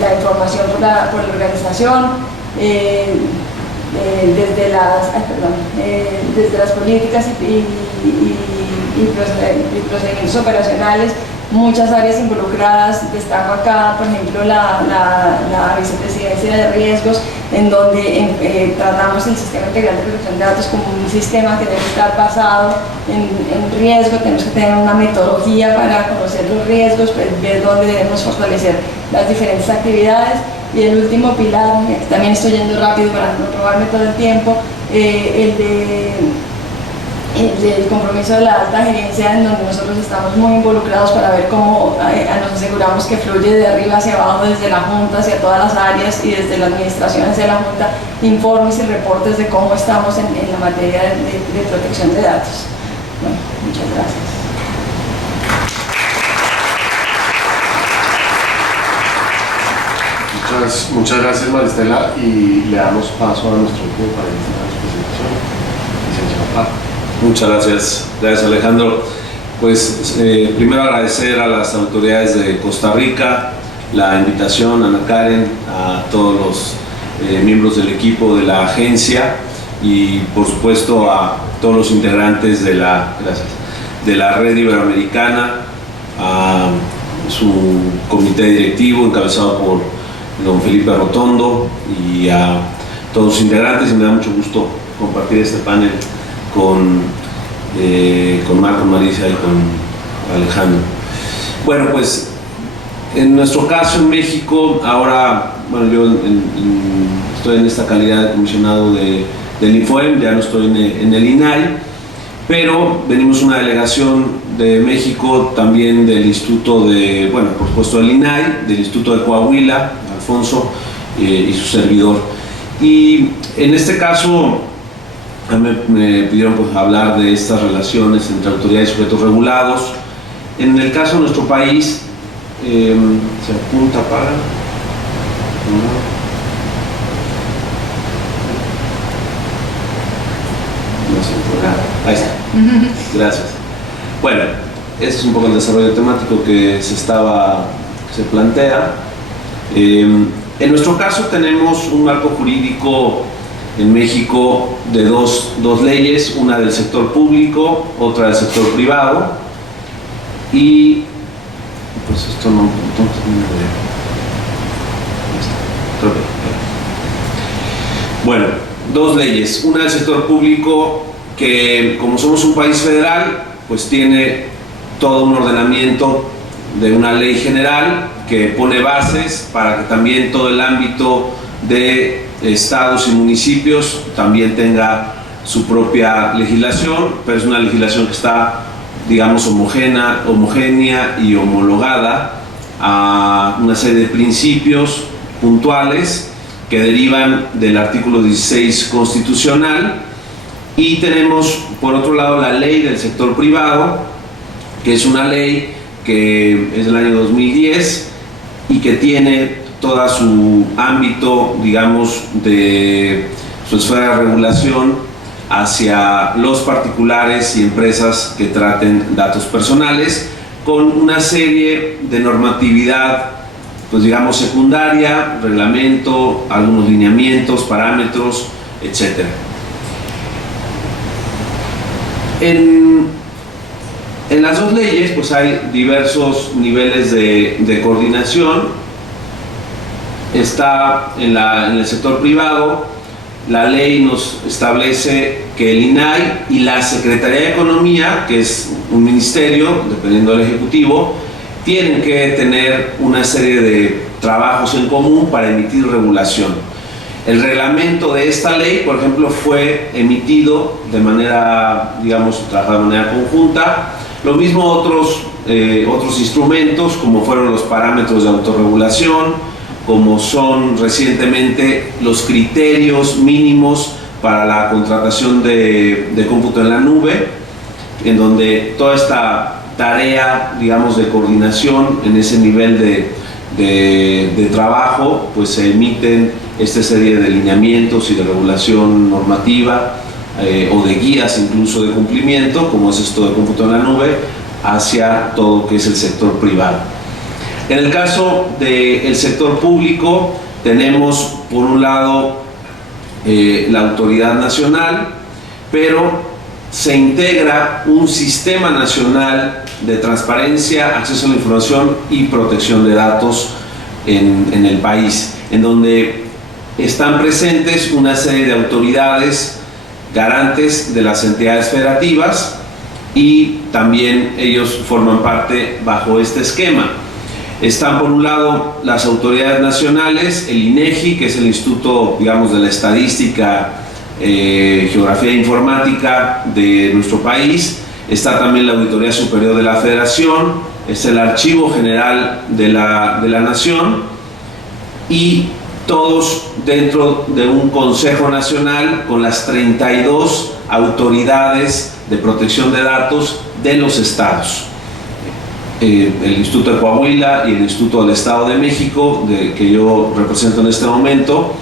la información por la organización, desde las políticas y procedimientos operacionales, muchas áreas involucradas. Destaco acá, por ejemplo, la vicepresidencia de riesgos, en donde tratamos el sistema integral de protección de datos como un sistema que debe estar basado en riesgo. Tenemos que tener una metodología para conocer los riesgos, ver dónde debemos fortalecer las diferentes actividades. Y el último pilar, también estoy yendo rápido para no robarme todo el tiempo, el compromiso de la alta gerencia, en donde nosotros estamos muy involucrados para ver cómo nos aseguramos que fluye de arriba hacia abajo, desde la Junta hacia todas las áreas y desde la administración hacia la Junta, informes y reportes de cómo estamos en la materia de protección de datos. Bueno, muchas gracias. Muchas gracias, Maristela, y le damos paso a nuestro grupo para iniciar su presentación. Licenciado Pablo. Muchas gracias. Gracias, Alejandro. Pues primero agradecer a las autoridades de Costa Rica la invitación, a Ana Karen, a todos los miembros del equipo de la agencia y por supuesto a todos los integrantes de la red iberoamericana, a su comité directivo encabezado por don Felipe Rotondo y a todos los integrantes, y me da mucho gusto compartir este panel con Marco, Marisa y con Alejandro. Bueno, pues en nuestro caso en México, ahora, bueno, yo estoy en esta calidad de comisionado del INFOEM, ya no estoy en el INAI, pero venimos una delegación de México, también del Instituto bueno, por supuesto del INAI, del Instituto de Coahuila, Alfonso y su servidor. Y en este caso me pidieron pues hablar de estas relaciones entre autoridades y sujetos regulados. En el caso de nuestro país, se apunta para... Ahí está. Gracias. Bueno, ese es un poco el desarrollo temático que se plantea. En nuestro caso tenemos un marco jurídico en México de dos leyes, una del sector público, otra del sector privado, y pues esto no bueno, dos leyes, una del sector público que, como somos un país federal, pues tiene todo un ordenamiento de una ley general que pone bases para que también todo el ámbito de estados y municipios también tenga su propia legislación, pero es una legislación que está, digamos, homogénea y homologada a una serie de principios puntuales que derivan del artículo 16 constitucional. Y tenemos, por otro lado, la ley del sector privado, que es una ley que es del año 2010 y que tiene todo su ámbito, digamos, de su esfera de regulación hacia los particulares y empresas que traten datos personales, con una serie de normatividad, pues digamos, secundaria, reglamento, algunos lineamientos, parámetros, etc. En las dos leyes pues hay diversos niveles de coordinación. Está en el sector privado, la ley nos establece que el INAI y la Secretaría de Economía, que es un ministerio, dependiendo del Ejecutivo, tienen que tener una serie de trabajos en común para emitir regulación. El reglamento de esta ley, por ejemplo, fue emitido de manera, digamos, trabajado de manera conjunta. Lo mismo otros instrumentos, como fueron los parámetros de autorregulación, como son recientemente los criterios mínimos para la contratación de cómputo en la nube, en donde toda esta tarea, digamos, de coordinación en ese nivel de trabajo, pues se emiten esta serie de lineamientos y de regulación normativa o de guías incluso de cumplimiento, como es esto de cómputo en la nube, hacia todo lo que es el sector privado. En el caso del sector público, tenemos por un lado la autoridad nacional, pero se integra un sistema nacional de transparencia, acceso a la información y protección de datos en el país, en donde están presentes una serie de autoridades garantes de las entidades federativas y también ellos forman parte bajo este esquema. Están por un lado las autoridades nacionales, el INEGI, que es el Instituto, digamos, de la Estadística, Geografía e Informática de nuestro país. Está también la Auditoría Superior de la Federación, es el Archivo General de la Nación, y todos dentro de un Consejo Nacional con las 32 autoridades de protección de datos de los estados. El Instituto de Coahuila y el Instituto del Estado de México, que yo represento en este momento,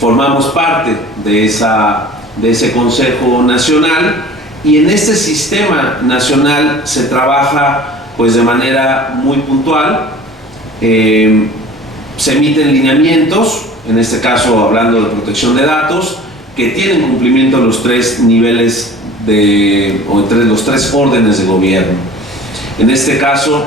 formamos parte de ese Consejo Nacional, y en este sistema nacional se trabaja pues de manera muy puntual. Se emiten lineamientos, en este caso hablando de protección de datos, que tienen cumplimiento en los tres niveles o entre los tres órdenes de gobierno. En este caso,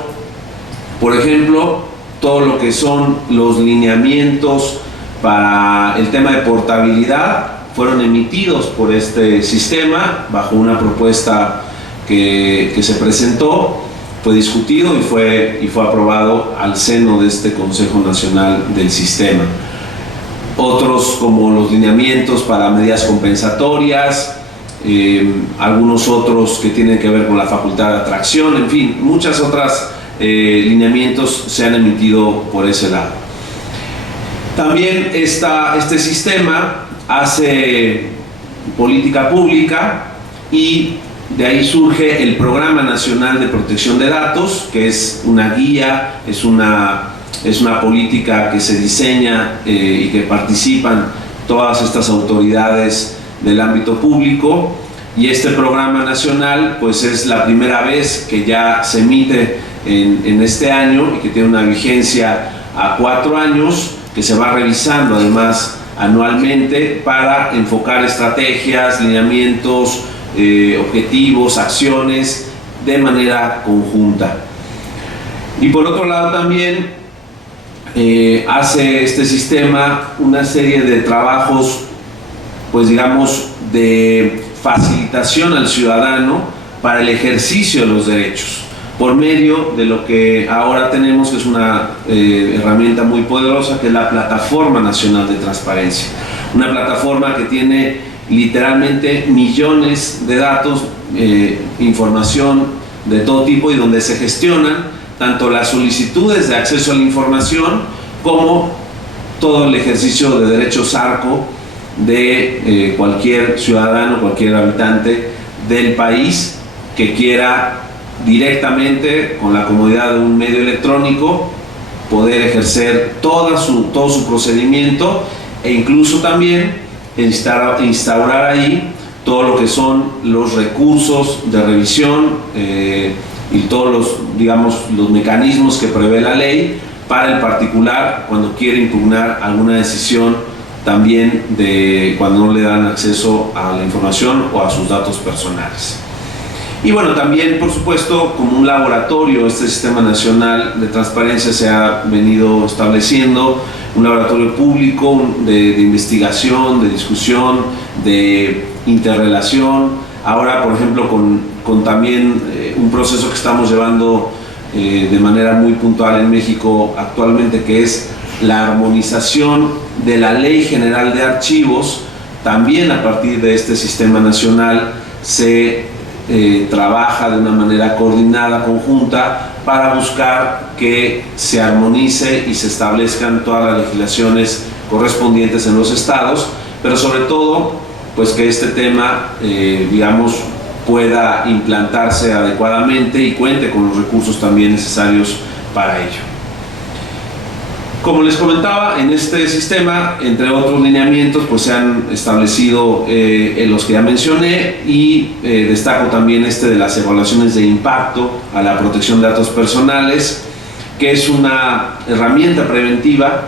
por ejemplo, todo lo que son los lineamientos para el tema de portabilidad fueron emitidos por este sistema bajo una propuesta que se presentó, fue discutido y fue aprobado al seno de este Consejo Nacional del Sistema. Otros, como los lineamientos para medidas compensatorias, algunos otros que tienen que ver con la facultad de atracción, en fin, muchas otras lineamientos se han emitido por ese lado. También este sistema hace política pública, y de ahí surge el Programa Nacional de Protección de Datos, que es una guía, es una política que se diseña y que participan todas estas autoridades del ámbito público. Y este programa nacional pues es la primera vez que ya se emite en este año, y que tiene una vigencia a 4 años, que se va revisando además anualmente para enfocar estrategias, lineamientos, objetivos, acciones de manera conjunta. Y por otro lado también hace este sistema una serie de trabajos, pues digamos, de facilitación al ciudadano para el ejercicio de los derechos, por medio de lo que ahora tenemos, que es una herramienta muy poderosa, que es la Plataforma Nacional de Transparencia. Una plataforma que tiene literalmente millones de datos, información de todo tipo, y donde se gestionan tanto las solicitudes de acceso a la información como todo el ejercicio de derechos ARCO de cualquier ciudadano, cualquier habitante del país que quiera directamente, con la comodidad de un medio electrónico, poder ejercer todo su procedimiento, e incluso también instaurar ahí todo lo que son los recursos de revisión y todos los mecanismos que prevé la ley para el particular cuando quiere impugnar alguna decisión, también de cuando no le dan acceso a la información o a sus datos personales. Y bueno, también por supuesto, como un laboratorio, este Sistema Nacional de Transparencia se ha venido estableciendo, un laboratorio público de investigación, de discusión, de interrelación. Ahora, por ejemplo, con también un proceso que estamos llevando de manera muy puntual en México actualmente, que es la armonización de la Ley General de Archivos. También a partir de este sistema nacional se trabaja de una manera coordinada, conjunta, para buscar que se armonice y se establezcan todas las legislaciones correspondientes en los estados, pero sobre todo, pues que este tema, digamos, pueda implantarse adecuadamente y cuente con los recursos también necesarios para ello. Como les comentaba, en este sistema, entre otros lineamientos, pues se han establecido los que ya mencioné, y destaco también de las evaluaciones de impacto a la protección de datos personales, que es una herramienta preventiva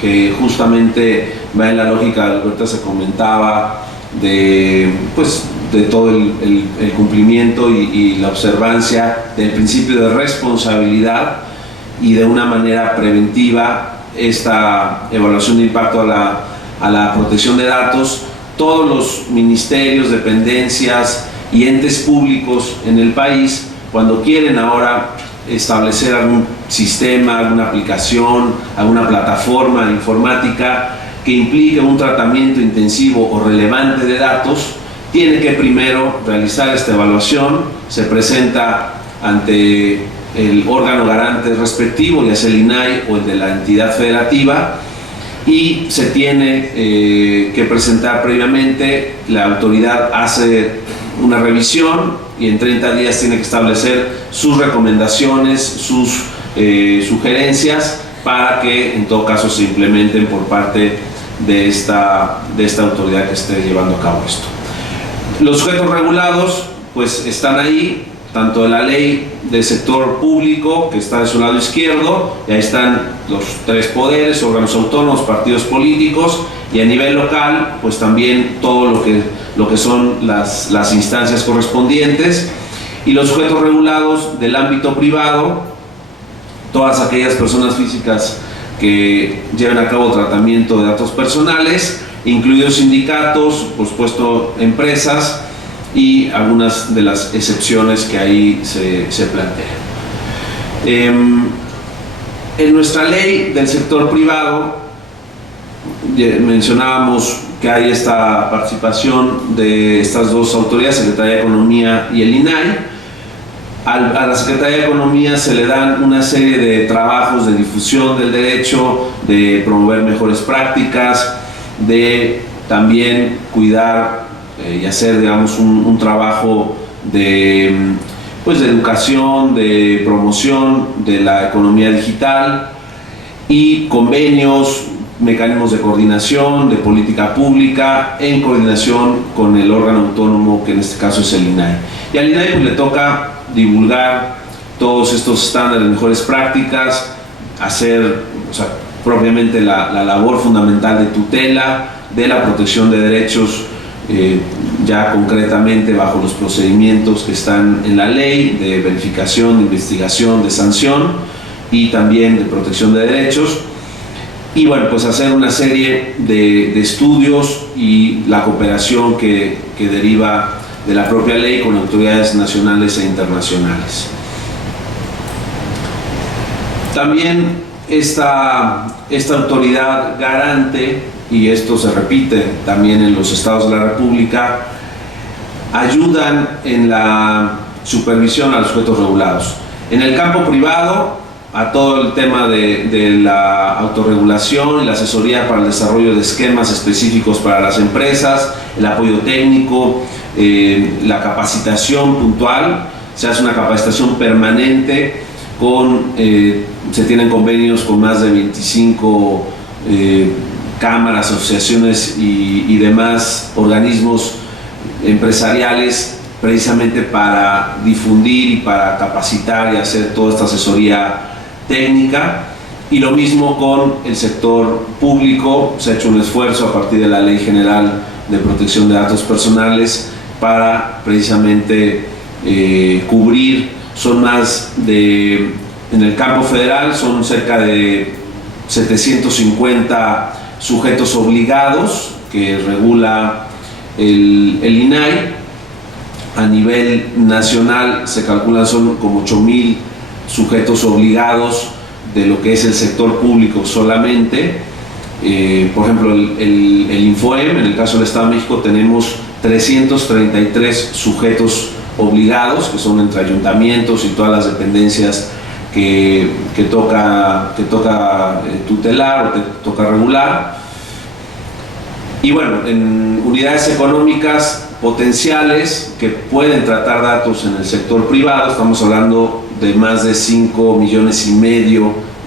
que justamente va en la lógica de lo que ahorita se comentaba de todo el cumplimiento y la observancia del principio de responsabilidad, y de una manera preventiva esta evaluación de impacto a la protección de datos. Todos los ministerios, dependencias y entes públicos en el país, cuando quieren ahora establecer algún sistema, alguna aplicación, alguna plataforma informática que implique un tratamiento intensivo o relevante de datos, tiene que primero realizar esta evaluación. Se presenta ante el órgano garante respectivo, ya sea el INAI o el de la entidad federativa, y se tiene que presentar previamente. La autoridad hace una revisión y en 30 días tiene que establecer sus recomendaciones, sus sugerencias, para que en todo caso se implementen por parte de esta autoridad que esté llevando a cabo esto. Los sujetos regulados pues están ahí, tanto de la ley del sector público, que está de su lado izquierdo, y ahí están los tres poderes, órganos autónomos, partidos políticos, y a nivel local pues también todo lo que son las instancias correspondientes. Y los sujetos regulados del ámbito privado, todas aquellas personas físicas que lleven a cabo tratamiento de datos personales, incluidos sindicatos, por supuesto empresas, y algunas de las excepciones que ahí se plantean. En nuestra ley del sector privado mencionábamos que hay esta participación de estas dos autoridades, Secretaría de Economía y el INAI. A la Secretaría de Economía se le dan una serie de trabajos de difusión del derecho, de promover mejores prácticas, de también cuidar y hacer, digamos, un trabajo de educación, de promoción de la economía digital, y convenios, mecanismos de coordinación, de política pública, en coordinación con el órgano autónomo, que en este caso es el INAI. Y al INAI pues le toca divulgar todos estos estándares de mejores prácticas, hacer propiamente la labor fundamental de tutela, de la protección de derechos, ya concretamente bajo los procedimientos que están en la ley de verificación, de investigación, de sanción y también de protección de derechos. Y bueno, pues hacer una serie de estudios y la cooperación que deriva de la propia ley con autoridades nacionales e internacionales. También esta autoridad garante, y esto se repite también en los estados de la República, ayudan en la supervisión a los sujetos regulados. En el campo privado, a todo el tema de la autorregulación y la asesoría para el desarrollo de esquemas específicos para las empresas, el apoyo técnico, la capacitación puntual. Se hace una capacitación permanente se tienen convenios con más de 25 cámaras, asociaciones y demás organismos empresariales, precisamente para difundir y para capacitar y hacer toda esta asesoría técnica. Y lo mismo con el sector público. Se ha hecho un esfuerzo a partir de la Ley General de Protección de Datos Personales para precisamente cubrir. Son en el campo federal son cerca de 750 sujetos obligados que regula el INAI. A nivel nacional se calcula son como 8,000 sujetos obligados de lo que es el sector público solamente. Por ejemplo, el Infoem, en el caso del Estado de México, tenemos 333 sujetos obligados, que son entre ayuntamientos y todas las dependencias que toca tutelar o que toca regular. Y bueno, en unidades económicas potenciales que pueden tratar datos en el sector privado, estamos hablando de más de 5,5 millones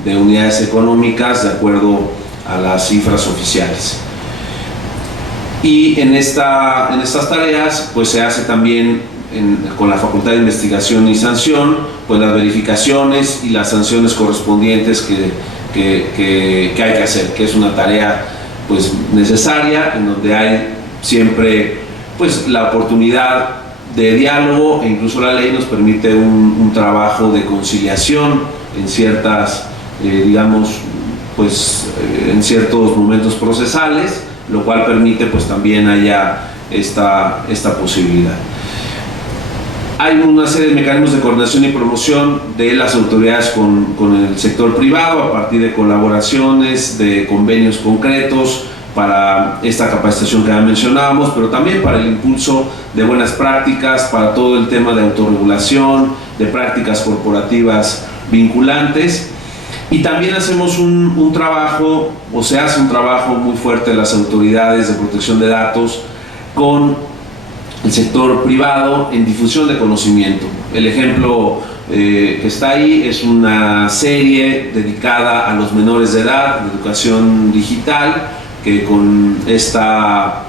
de unidades económicas, de acuerdo a las cifras oficiales. Y en estas tareas pues se hace también con la Facultad de Investigación y Sanción pues las verificaciones y las sanciones correspondientes que hay que hacer, que es una tarea pues necesaria, en donde hay siempre pues la oportunidad de diálogo, e incluso la ley nos permite un trabajo de conciliación en ciertas digamos pues en ciertos momentos procesales, lo cual permite pues también haya esta posibilidad. Hay una serie de mecanismos de coordinación y promoción de las autoridades con el sector privado a partir de colaboraciones, de convenios concretos para esta capacitación que ya mencionábamos, pero también para el impulso de buenas prácticas, para todo el tema de autorregulación, de prácticas corporativas vinculantes. Y también hacemos un trabajo, o se hace un trabajo muy fuerte de las autoridades de protección de datos con el sector privado en difusión de conocimiento. El ejemplo que está ahí es una serie dedicada a los menores de edad, de educación digital, que con esta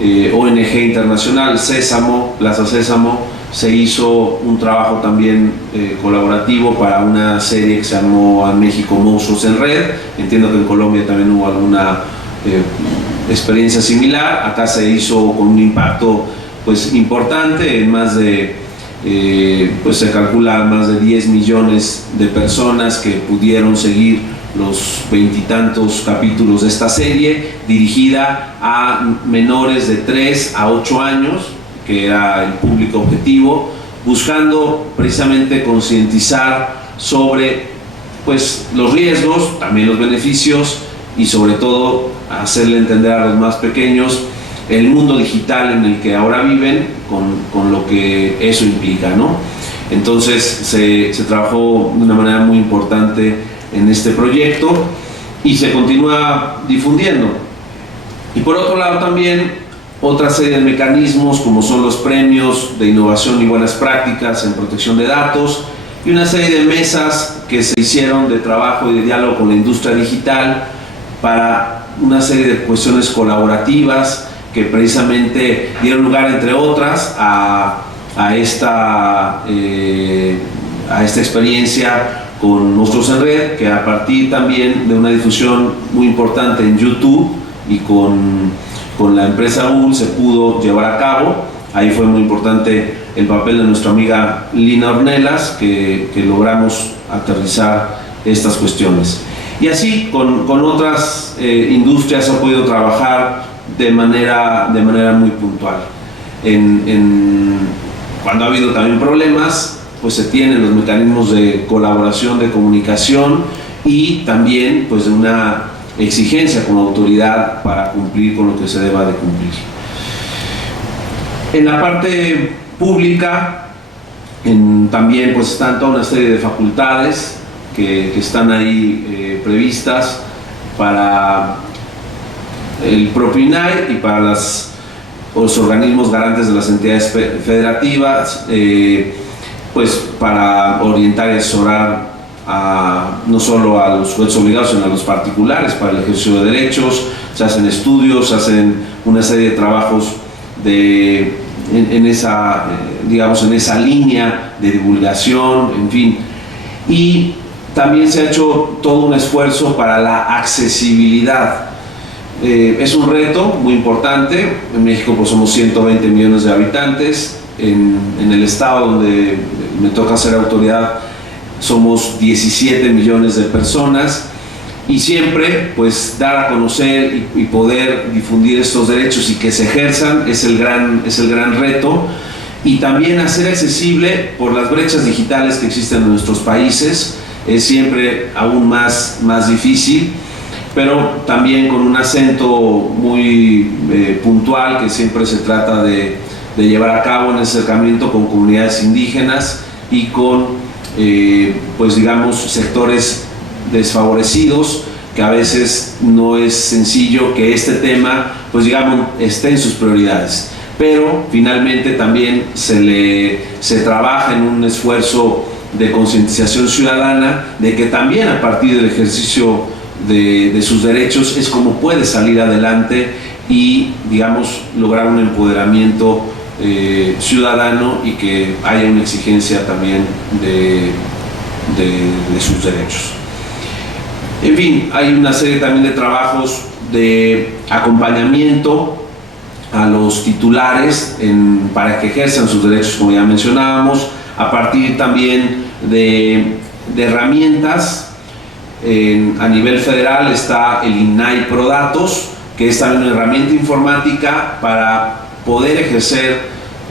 ONG internacional Sésamo, Plaza Sésamo, se hizo un trabajo también colaborativo para una serie que se llamó en México Monstruos en Red. Entiendo que en Colombia también hubo alguna experiencia similar. Acá se hizo con un impacto pues importante, en más de pues se calcula más de 10 millones de personas que pudieron seguir los 20 y tantos capítulos de esta serie, dirigida a menores de 3 a 8 años, que era el público objetivo, buscando precisamente concientizar sobre pues los riesgos, también los beneficios, y sobre todo hacerle entender a los más pequeños el mundo digital en el que ahora viven, con lo que eso implica, ¿no? Entonces se trabajó de una manera muy importante en este proyecto y se continúa difundiendo. Y por otro lado también otra serie de mecanismos, como son los premios de innovación y buenas prácticas en protección de datos, y una serie de mesas que se hicieron de trabajo y de diálogo con la industria digital para una serie de cuestiones colaborativas que precisamente dieron lugar, entre otras, a esta experiencia con Monstruos en Red, que a partir también de una difusión muy importante en YouTube y con la empresa Google se pudo llevar a cabo. Ahí fue muy importante el papel de nuestra amiga Lina Ornelas, que logramos aterrizar estas cuestiones. Y así con otras industrias ha podido trabajar de manera muy puntual. Cuando ha habido también problemas, pues se tienen los mecanismos de colaboración, de comunicación, y también pues de una exigencia como autoridad para cumplir con lo que se deba de cumplir. En la parte pública también pues están toda una serie de facultades que están ahí previstas para el propio INAI y para los organismos garantes de las entidades federativas, pues para orientar y asesorar no solo a los sujetos obligados, sino a los particulares para el ejercicio de derechos. Se hacen estudios, se hacen una serie de trabajos en esa línea de divulgación, en fin. Y también se ha hecho todo un esfuerzo para la accesibilidad. Es un reto muy importante. En México pues somos 120 millones de habitantes. En el estado donde me toca ser autoridad somos 17 millones de personas, y siempre pues dar a conocer y poder difundir estos derechos y que se ejerzan es el gran reto, y también hacer accesible por las brechas digitales que existen en nuestros países. es siempre aún más difícil, pero también con un acento muy puntual que siempre se trata de llevar a cabo en acercamiento con comunidades indígenas y con, pues digamos, sectores desfavorecidos, que a veces no es sencillo que este tema, pues digamos, esté en sus prioridades. Pero finalmente también se trabaja en un esfuerzo de concientización ciudadana de que también a partir del ejercicio de sus derechos es como puede salir adelante y, digamos, lograr un empoderamiento ciudadano y que haya una exigencia también de sus derechos. En fin, hay una serie también de trabajos de acompañamiento a los titulares para que ejerzan sus derechos, como ya mencionábamos, a partir también de herramientas. A nivel federal está el INAI ProDatos, que es también una herramienta informática para poder ejercer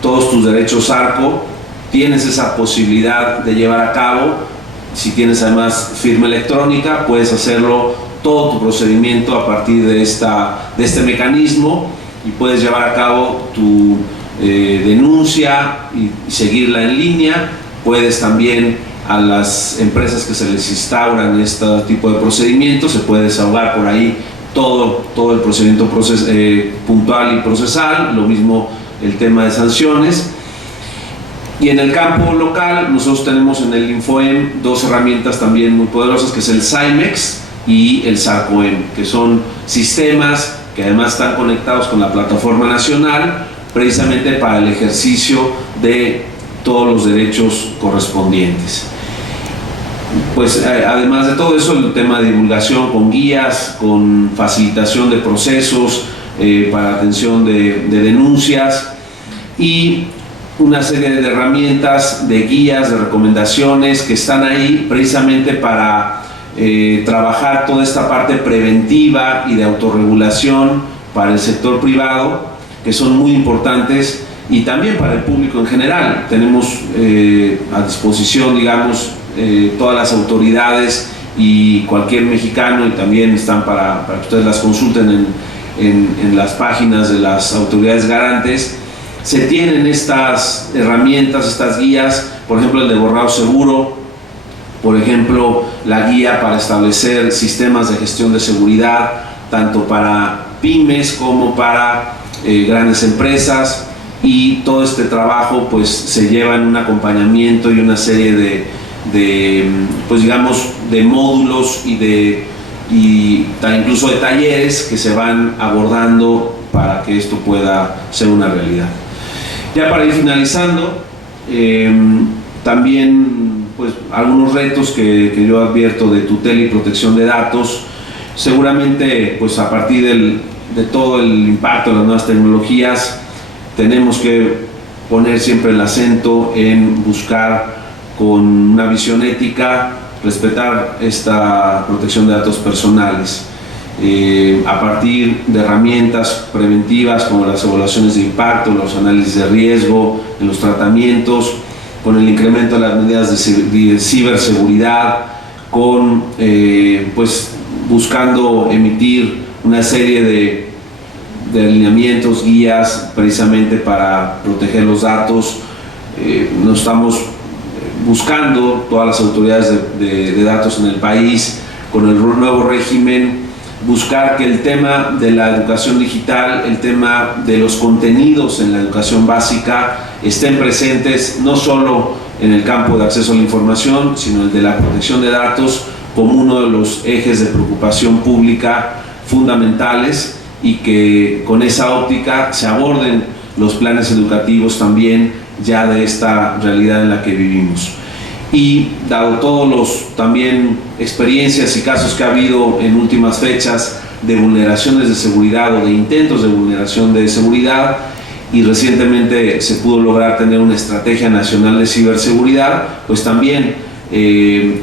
todos tus derechos ARCO. Tienes esa posibilidad de llevar a cabo. Si tienes además firma electrónica, puedes hacerlo todo tu procedimiento a partir de este mecanismo y puedes llevar a cabo tu denuncia y seguirla en línea. Puedes también, a las empresas que se les instauran este tipo de procedimientos, se puede desahogar por ahí todo el procedimiento puntual y procesal, lo mismo el tema de sanciones. Y en el campo local, nosotros tenemos en el InfoEM dos herramientas también muy poderosas, que es el SAIMEX y el SARCOEM, que son sistemas que además están conectados con la plataforma nacional, precisamente para el ejercicio de todos los derechos correspondientes. Pues además de todo eso, el tema de divulgación con guías, con facilitación de procesos para atención de denuncias y una serie de herramientas, de guías, de recomendaciones que están ahí precisamente para trabajar toda esta parte preventiva y de autorregulación para el sector privado, que son muy importantes, y también para el público en general. Tenemos a disposición, digamos, todas las autoridades y cualquier mexicano, y también están para que ustedes las consulten en las páginas de las autoridades garantes. Se tienen estas herramientas, estas guías, por ejemplo el de borrado seguro, por ejemplo la guía para establecer sistemas de gestión de seguridad, tanto para pymes como para grandes empresas, y todo este trabajo pues se lleva en un acompañamiento y una serie de pues digamos de módulos y incluso de talleres que se van abordando para que esto pueda ser una realidad. Ya para ir finalizando, también pues algunos retos que yo advierto de tutela y protección de datos. Seguramente pues a partir de todo el impacto de las nuevas tecnologías, tenemos que poner siempre el acento en buscar con una visión ética, respetar esta protección de datos personales. A partir de herramientas preventivas como las evaluaciones de impacto, los análisis de riesgo, en los tratamientos, con el incremento de las medidas de ciberseguridad, con pues buscando emitir una serie de alineamientos, guías precisamente para proteger los datos. Nos estamos buscando todas las autoridades de datos en el país con el nuevo régimen, buscar que el tema de la educación digital, el tema de los contenidos en la educación básica estén presentes no solo en el campo de acceso a la información, sino el de la protección de datos como uno de los ejes de preocupación pública fundamentales, y que con esa óptica se aborden los planes educativos también ya de esta realidad en la que vivimos. Y dado todos los también experiencias y casos que ha habido en últimas fechas de vulneraciones de seguridad o de intentos de vulneración de seguridad, y recientemente se pudo lograr tener una estrategia nacional de ciberseguridad, pues también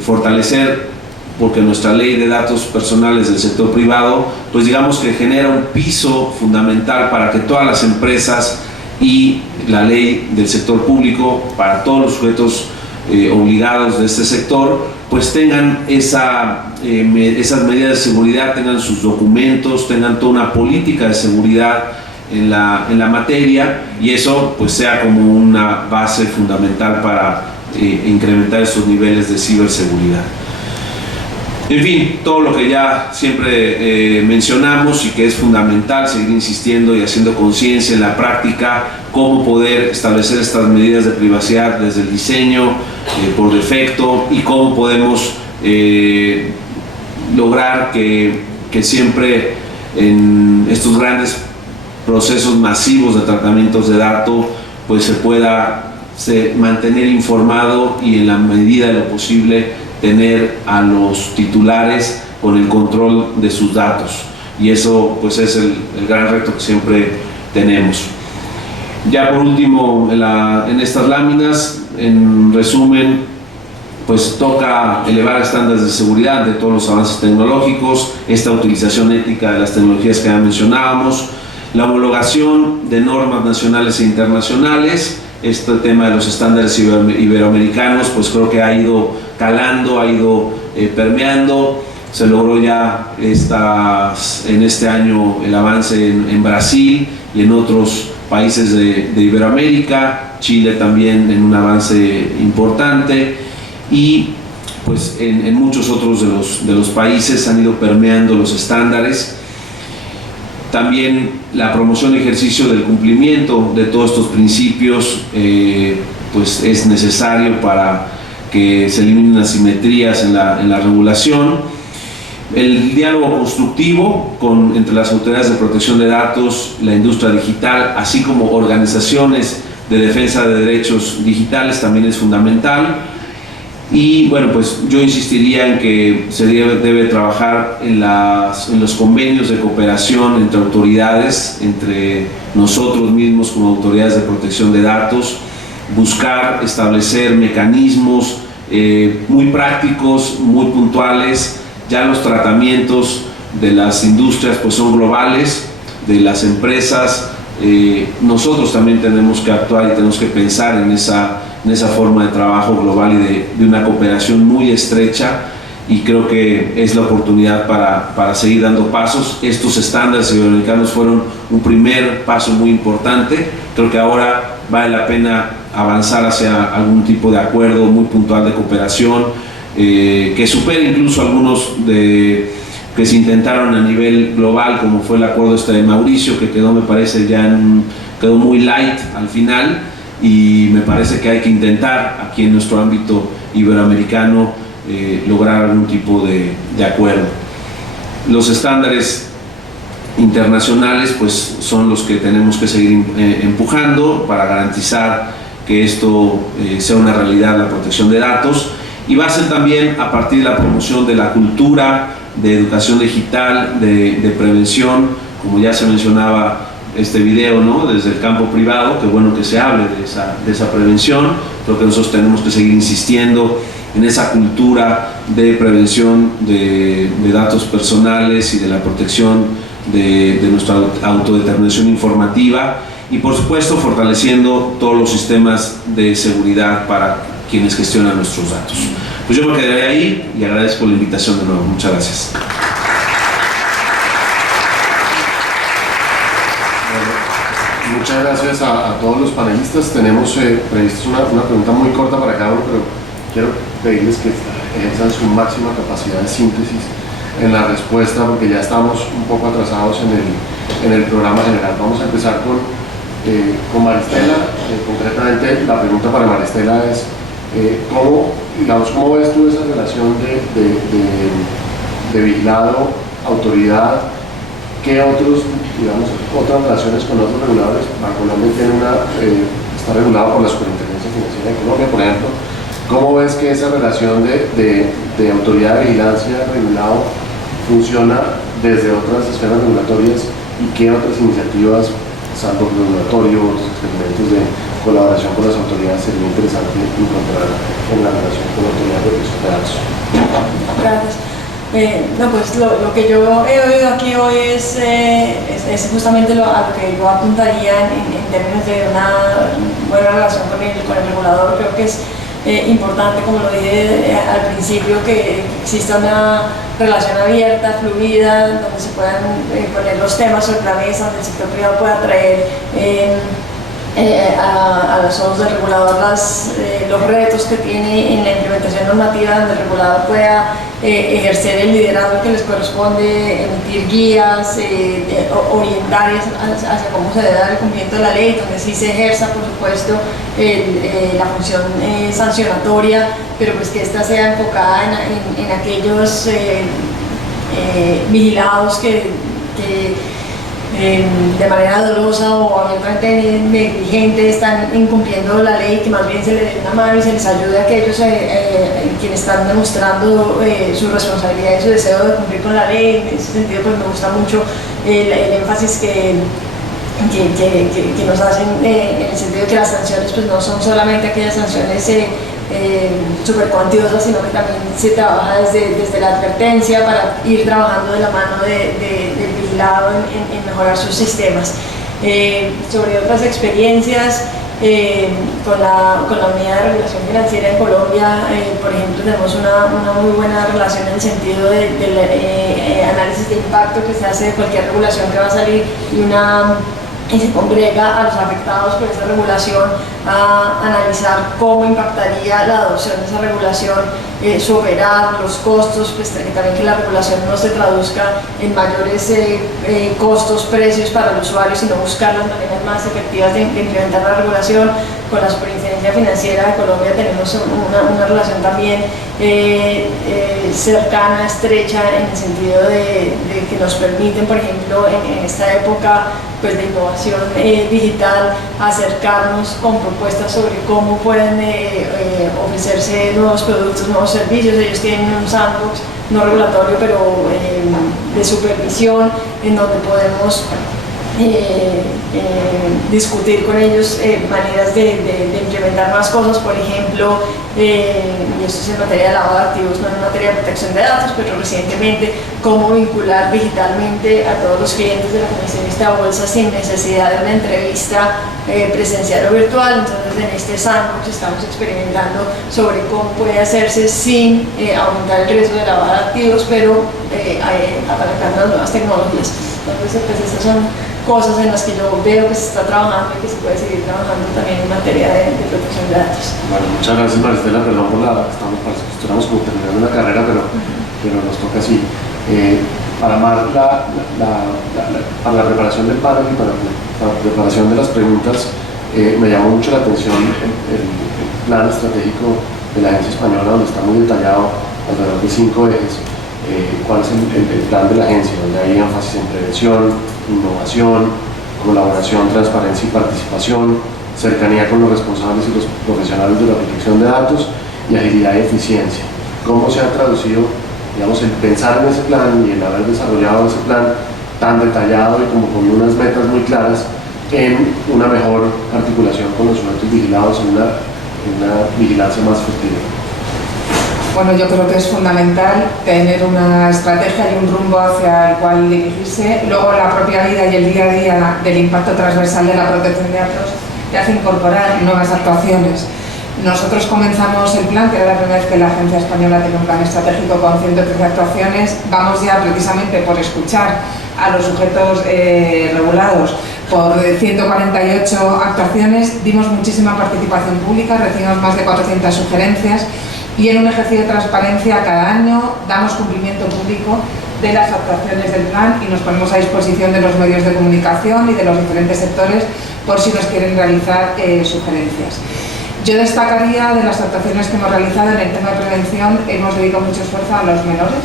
fortalecer, porque nuestra ley de datos personales del sector privado, pues digamos que genera un piso fundamental para que todas las empresas y la ley del sector público, para todos los sujetos obligados de este sector, pues tengan esas medidas de seguridad, tengan sus documentos, tengan toda una política de seguridad en la materia, y eso pues sea como una base fundamental para incrementar estos niveles de ciberseguridad. En fin, todo lo que ya siempre mencionamos y que es fundamental seguir insistiendo y haciendo conciencia en la práctica, cómo poder establecer estas medidas de privacidad desde el diseño por defecto, y cómo podemos lograr que siempre en estos grandes procesos masivos de tratamientos de datos pues se pueda mantener informado y en la medida de lo posible tener a los titulares con el control de sus datos, y eso pues es el gran reto que siempre tenemos. Ya por último, en estas láminas, en resumen, pues toca elevar estándares de seguridad de todos los avances tecnológicos, esta utilización ética de las tecnologías que ya mencionábamos, la homologación de normas nacionales e internacionales. Este tema de los estándares iberoamericanos pues creo que ha ido calando, ha ido permeando. Se logró ya en este año el avance en Brasil y en otros países de Iberoamérica, Chile también en un avance importante, y pues en muchos otros de los países han ido permeando los estándares. También la promoción y ejercicio del cumplimiento de todos estos principios pues es necesario para que se eliminen asimetrías en la regulación. El diálogo constructivo entre las autoridades de protección de datos, la industria digital, así como organizaciones de defensa de derechos digitales también es fundamental. Y bueno, pues yo insistiría en que se debe trabajar en los convenios de cooperación entre autoridades, entre nosotros mismos como autoridades de protección de datos, buscar establecer mecanismos muy prácticos, muy puntuales. Ya los tratamientos de las industrias pues son globales, de las empresas. Nosotros también tenemos que actuar y tenemos que pensar en esa forma de trabajo global y de una cooperación muy estrecha, y creo que es la oportunidad para seguir dando pasos. Estos estándares iberoamericanos fueron un primer paso muy importante. Creo que ahora vale la pena avanzar hacia algún tipo de acuerdo muy puntual de cooperación que supere incluso algunos que se intentaron a nivel global, como fue el acuerdo de Mauricio, que quedó, me parece, quedó muy light al final, y me parece que hay que intentar aquí en nuestro ámbito iberoamericano lograr algún tipo de acuerdo. Los estándares internacionales pues son los que tenemos que seguir empujando para garantizar que esto sea una realidad, la protección de datos, y va a ser también a partir de la promoción de la cultura, de educación digital, de prevención, como ya se mencionaba este video, ¿no? Desde el campo privado, qué bueno que se hable de esa prevención. Creo que nosotros tenemos que seguir insistiendo en esa cultura de prevención de datos personales y de la protección de nuestra autodeterminación informativa, y por supuesto fortaleciendo todos los sistemas de seguridad para quienes gestionan nuestros datos. Pues yo me quedaré ahí y agradezco la invitación de nuevo. Muchas gracias. Muchas gracias a todos los panelistas. Tenemos previsto una pregunta muy corta para cada uno, pero quiero pedirles que ejerzan su máxima capacidad de síntesis en la respuesta, porque ya estamos un poco atrasados en el programa general. Vamos a empezar con Maristela. Concretamente, la pregunta para Maristela es ¿cómo ves tú esa relación de vigilado, autoridad? ¿Qué otras relaciones con otros reguladores? Bancolombia está regulado por la Superintendencia Financiera de Colombia, por ejemplo. ¿Cómo ves que esa relación de autoridad de vigilancia regulado funciona desde otras esferas regulatorias, y qué otras iniciativas, salvo regulatorio, otros experimentos de colaboración con las autoridades sería interesante encontrar en la relación con la autoridad de protección de datos? Gracias. No, pues lo que yo he oído aquí hoy es justamente a lo que yo apuntaría en términos de una buena relación con el regulador. Creo que es importante, como lo dije al principio, que exista una relación abierta, fluida, donde se puedan poner los temas sobre la mesa, donde el sector privado pueda traer a los ojos del regulador los retos que tiene en la implementación normativa, donde el regulador pueda ejercer el liderazgo que les corresponde, emitir guías, orientar hacia cómo se debe dar el cumplimiento de la ley, donde sí se ejerza, por supuesto, la función sancionatoria, pero pues que esta sea enfocada en aquellos vigilados que de manera dolosa o abiertamente negligente están incumpliendo la ley, que más bien se les dé una mano y se les ayude a aquellos quienes están demostrando su responsabilidad y su deseo de cumplir con la ley. En ese sentido, pues me gusta mucho el énfasis que nos hacen en el sentido de que las sanciones pues no son solamente aquellas sanciones súper cuantiosas, sino que también se trabaja desde la advertencia para ir trabajando de la mano del vigilado en mejorar sus sistemas. Sobre otras experiencias, con la Unidad de Regulación Financiera en Colombia, por ejemplo, tenemos una muy buena relación en el sentido del análisis de impacto que se hace de cualquier regulación que va a salir y se congrega a los afectados por esa regulación a analizar cómo impactaría la adopción de esa regulación, su operar, los costos, pues también que la regulación no se traduzca en mayores costos, precios para el usuario, sino buscar las maneras más efectivas de implementar la regulación. Con la Superintendencia Financiera de Colombia tenemos una relación también cercana, estrecha, en el sentido de que nos permiten, por ejemplo, en esta época pues, de innovación digital, acercarnos con propuestas sobre cómo pueden ofrecerse nuevos productos, nuevos servicios. Ellos tienen un sandbox no regulatorio, pero de supervisión, en donde podemos discutir con ellos maneras de implementar más cosas, por ejemplo, y esto es en materia de lavado de activos, no en materia de protección de datos, pero recientemente cómo vincular digitalmente a todos los clientes de la comisionista de bolsa sin necesidad de una entrevista presencial o virtual. Entonces en este sandbox estamos experimentando sobre cómo puede hacerse sin aumentar el riesgo de lavado de activos, pero apalancando las nuevas tecnologías. Entonces pues estas son cosas en las que yo veo que se está trabajando y que se puede seguir trabajando también en materia de protección de datos. Bueno, muchas gracias, Maristela, perdón por estamos como terminando la carrera, pero nos toca así. Para la preparación del panel y para la preparación de las preguntas, me llamó mucho la atención el plan estratégico de la Agencia Española, donde está muy detallado alrededor de 5 ejes. Cuál es el plan de la agencia, donde hay énfasis en prevención, innovación, colaboración, transparencia y participación, cercanía con los responsables y los profesionales de la protección de datos y agilidad y eficiencia. ¿Cómo se ha traducido, digamos, el pensar en ese plan y el haber desarrollado ese plan tan detallado y como con unas metas muy claras en una mejor articulación con los sujetos vigilados, en una vigilancia más efectiva? Bueno, yo creo que es fundamental tener una estrategia y un rumbo hacia el cual dirigirse. Luego la propia vida y el día a día del impacto transversal de la protección de datos te hace incorporar nuevas actuaciones. Nosotros comenzamos el plan, que era la primera vez que la Agencia Española tiene un plan estratégico con 113 actuaciones. Vamos ya precisamente por escuchar a los sujetos regulados por 148 actuaciones, dimos muchísima participación pública, recibimos más de 400 sugerencias y en un ejercicio de transparencia cada año damos cumplimiento público de las actuaciones del plan y nos ponemos a disposición de los medios de comunicación y de los diferentes sectores por si nos quieren realizar sugerencias. Yo destacaría de las actuaciones que hemos realizado en el tema de prevención, hemos dedicado mucho esfuerzo a los menores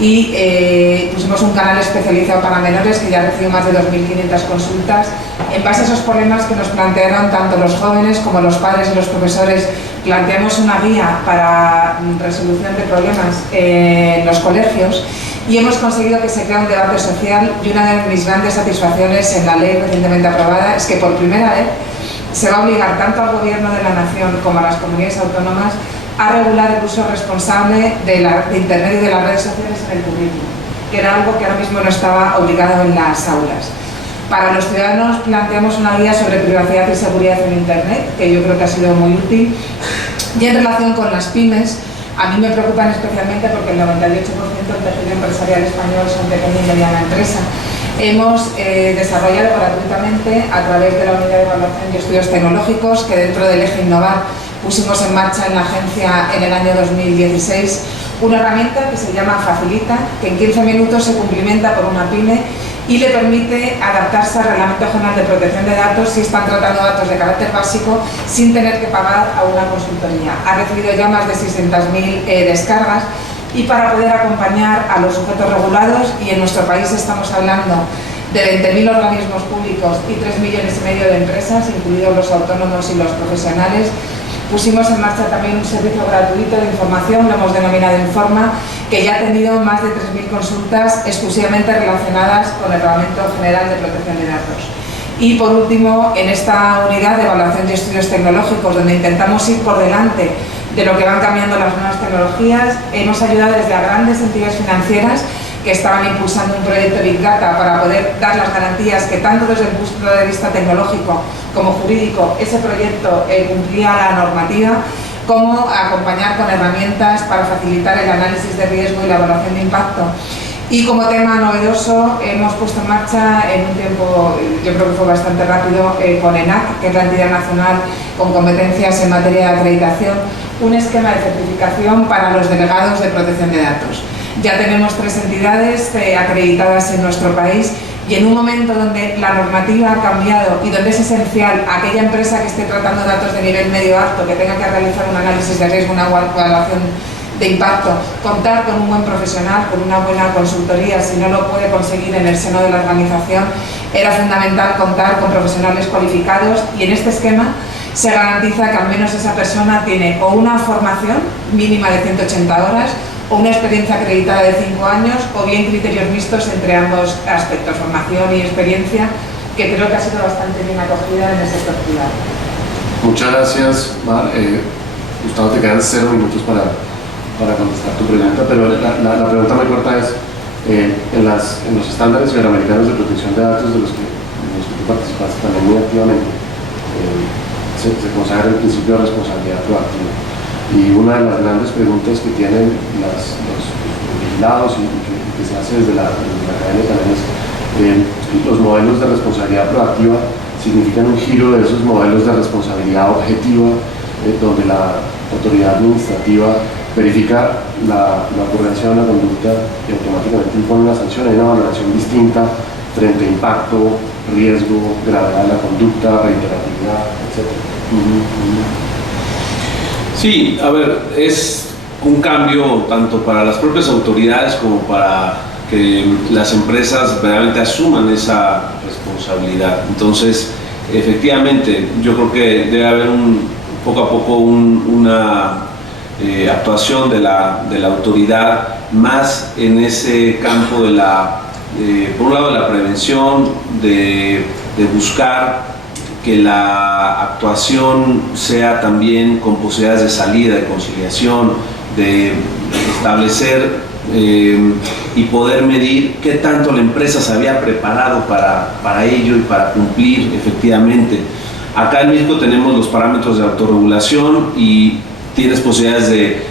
y pusimos un canal especializado para menores que ya recibió más de 2.500 consultas. En base a esos problemas que nos plantearon tanto los jóvenes como los padres y los profesores, planteamos una guía para resolución de problemas en los colegios y hemos conseguido que se crea un debate social, y una de mis grandes satisfacciones en la ley recientemente aprobada es que por primera vez se va a obligar tanto al Gobierno de la Nación como a las comunidades autónomas a regular el uso responsable de Internet y de las redes sociales en el currículum, que era algo que ahora mismo no estaba obligado en las aulas. Para los ciudadanos planteamos una guía sobre privacidad y seguridad en Internet, que yo creo que ha sido muy útil. Y en relación con las pymes, a mí me preocupan especialmente porque el 98% del tejido empresarial español son pequeña y mediana empresa. Hemos desarrollado gratuitamente, a través de la Unidad de Evaluación y Estudios Tecnológicos, que dentro del eje Innovar pusimos en marcha en la agencia en el año 2016, una herramienta que se llama Facilita, que en 15 minutos se cumplimenta por una pyme y le permite adaptarse al Reglamento General de Protección de Datos si están tratando datos de carácter básico sin tener que pagar a una consultoría. Ha recibido ya más de 600.000 descargas, y para poder acompañar a los sujetos regulados, y en nuestro país estamos hablando de 20.000 organismos públicos y 3,5 millones de empresas, incluidos los autónomos y los profesionales, pusimos en marcha también un servicio gratuito de información, lo hemos denominado Informa, que ya ha tenido más de 3.000 consultas exclusivamente relacionadas con el Reglamento General de Protección de Datos. Y por último, en esta unidad de evaluación de estudios tecnológicos, donde intentamos ir por delante de lo que van cambiando las nuevas tecnologías, hemos ayudado desde a grandes entidades financieras que estaban impulsando un proyecto Big Data para poder dar las garantías que tanto desde el punto de vista tecnológico como jurídico ese proyecto cumplía la normativa, como acompañar con herramientas para facilitar el análisis de riesgo y la evaluación de impacto. Y como tema novedoso hemos puesto en marcha en un tiempo, yo creo que fue bastante rápido, con ENAC, que es la entidad nacional con competencias en materia de acreditación, un esquema de certificación para los delegados de protección de datos. Ya tenemos 3 entidades acreditadas en nuestro país, y en un momento donde la normativa ha cambiado y donde es esencial aquella empresa que esté tratando datos de nivel medio alto, que tenga que realizar un análisis de riesgo, una evaluación de impacto, contar con un buen profesional, con una buena consultoría, si no lo puede conseguir en el seno de la organización, era fundamental contar con profesionales cualificados, y en este esquema se garantiza que al menos esa persona tiene o una formación mínima de 180 horas o una experiencia acreditada de 5 años, o bien criterios mixtos entre ambos aspectos, formación y experiencia, que creo que ha sido bastante bien acogida en el sector privado. Muchas gracias, Mar. Gustavo, te quedan 0 minutos para contestar tu pregunta, pero la pregunta muy corta es, en los estándares iberoamericanos de protección de datos de los que tú participaste también muy activamente, se consagra el principio de responsabilidad proactiva. Y una de las grandes preguntas que tienen los vigilados y que se hace desde la academia también es, los modelos de responsabilidad proactiva significan un giro de esos modelos de responsabilidad objetiva, donde la autoridad administrativa verifica la ocurrencia de una conducta y automáticamente impone una sanción. Hay una valoración distinta frente a impacto, riesgo, gravedad de la conducta, reiteratividad, etc. Sí, a ver, es un cambio tanto para las propias autoridades como para que las empresas realmente asuman esa responsabilidad. Entonces, efectivamente, yo creo que debe haber poco a poco una actuación de la autoridad más en ese campo de por un lado de la prevención, de buscar que la actuación sea también con posibilidades de salida, de conciliación, de establecer y poder medir qué tanto la empresa se había preparado para ello y para cumplir efectivamente. Acá en México tenemos los parámetros de autorregulación y tienes posibilidades de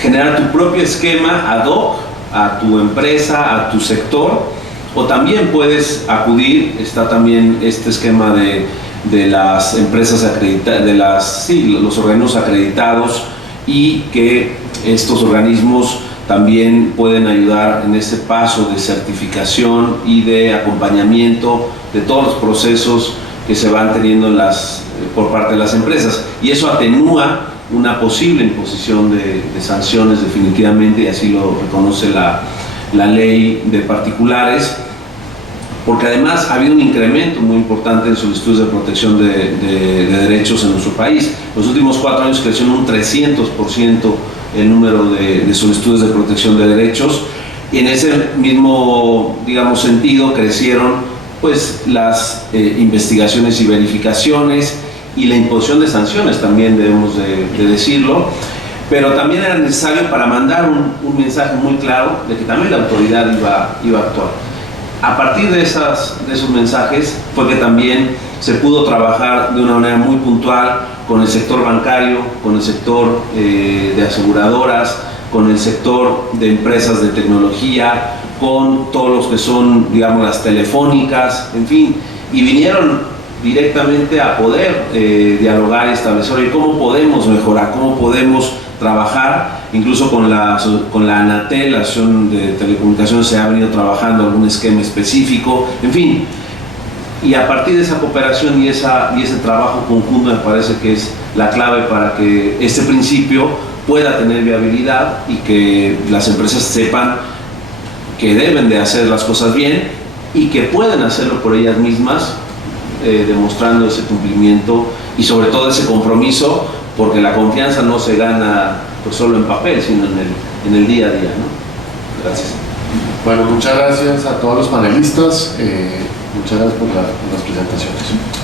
generar tu propio esquema ad hoc a tu empresa, a tu sector, o también puedes acudir, está también este esquema de las empresas acreditadas, los organismos acreditados, y que estos organismos también pueden ayudar en ese paso de certificación y de acompañamiento de todos los procesos que se van teniendo por parte de las empresas, y eso atenúa una posible imposición de sanciones definitivamente, y así lo reconoce la ley de particulares, porque además ha habido un incremento muy importante en solicitudes de protección de derechos en nuestro país. Los últimos 4 años creció en un 300% el número de solicitudes de protección de derechos, y en ese mismo, digamos, sentido crecieron pues las investigaciones y verificaciones y la imposición de sanciones, también debemos de decirlo, pero también era necesario para mandar un mensaje muy claro de que también la autoridad iba a actuar. A partir de esos mensajes fue que también se pudo trabajar de una manera muy puntual con el sector bancario, con el sector de aseguradoras, con el sector de empresas de tecnología, con todos los que son, digamos, las telefónicas, en fin, y vinieron directamente a poder dialogar y establecer, oye, cómo podemos mejorar, cómo podemos trabajar, incluso con la ANATEL, la Asociación de Telecomunicaciones, se ha venido trabajando algún esquema específico, en fin. Y a partir de esa cooperación y ese trabajo conjunto me parece que es la clave para que este principio pueda tener viabilidad y que las empresas sepan que deben de hacer las cosas bien y que pueden hacerlo por ellas mismas, demostrando ese cumplimiento y sobre todo ese compromiso, porque la confianza no se gana pues solo en papel, sino en el día a día, ¿no? Gracias. Bueno, muchas gracias a todos los panelistas. Muchas gracias por las presentaciones.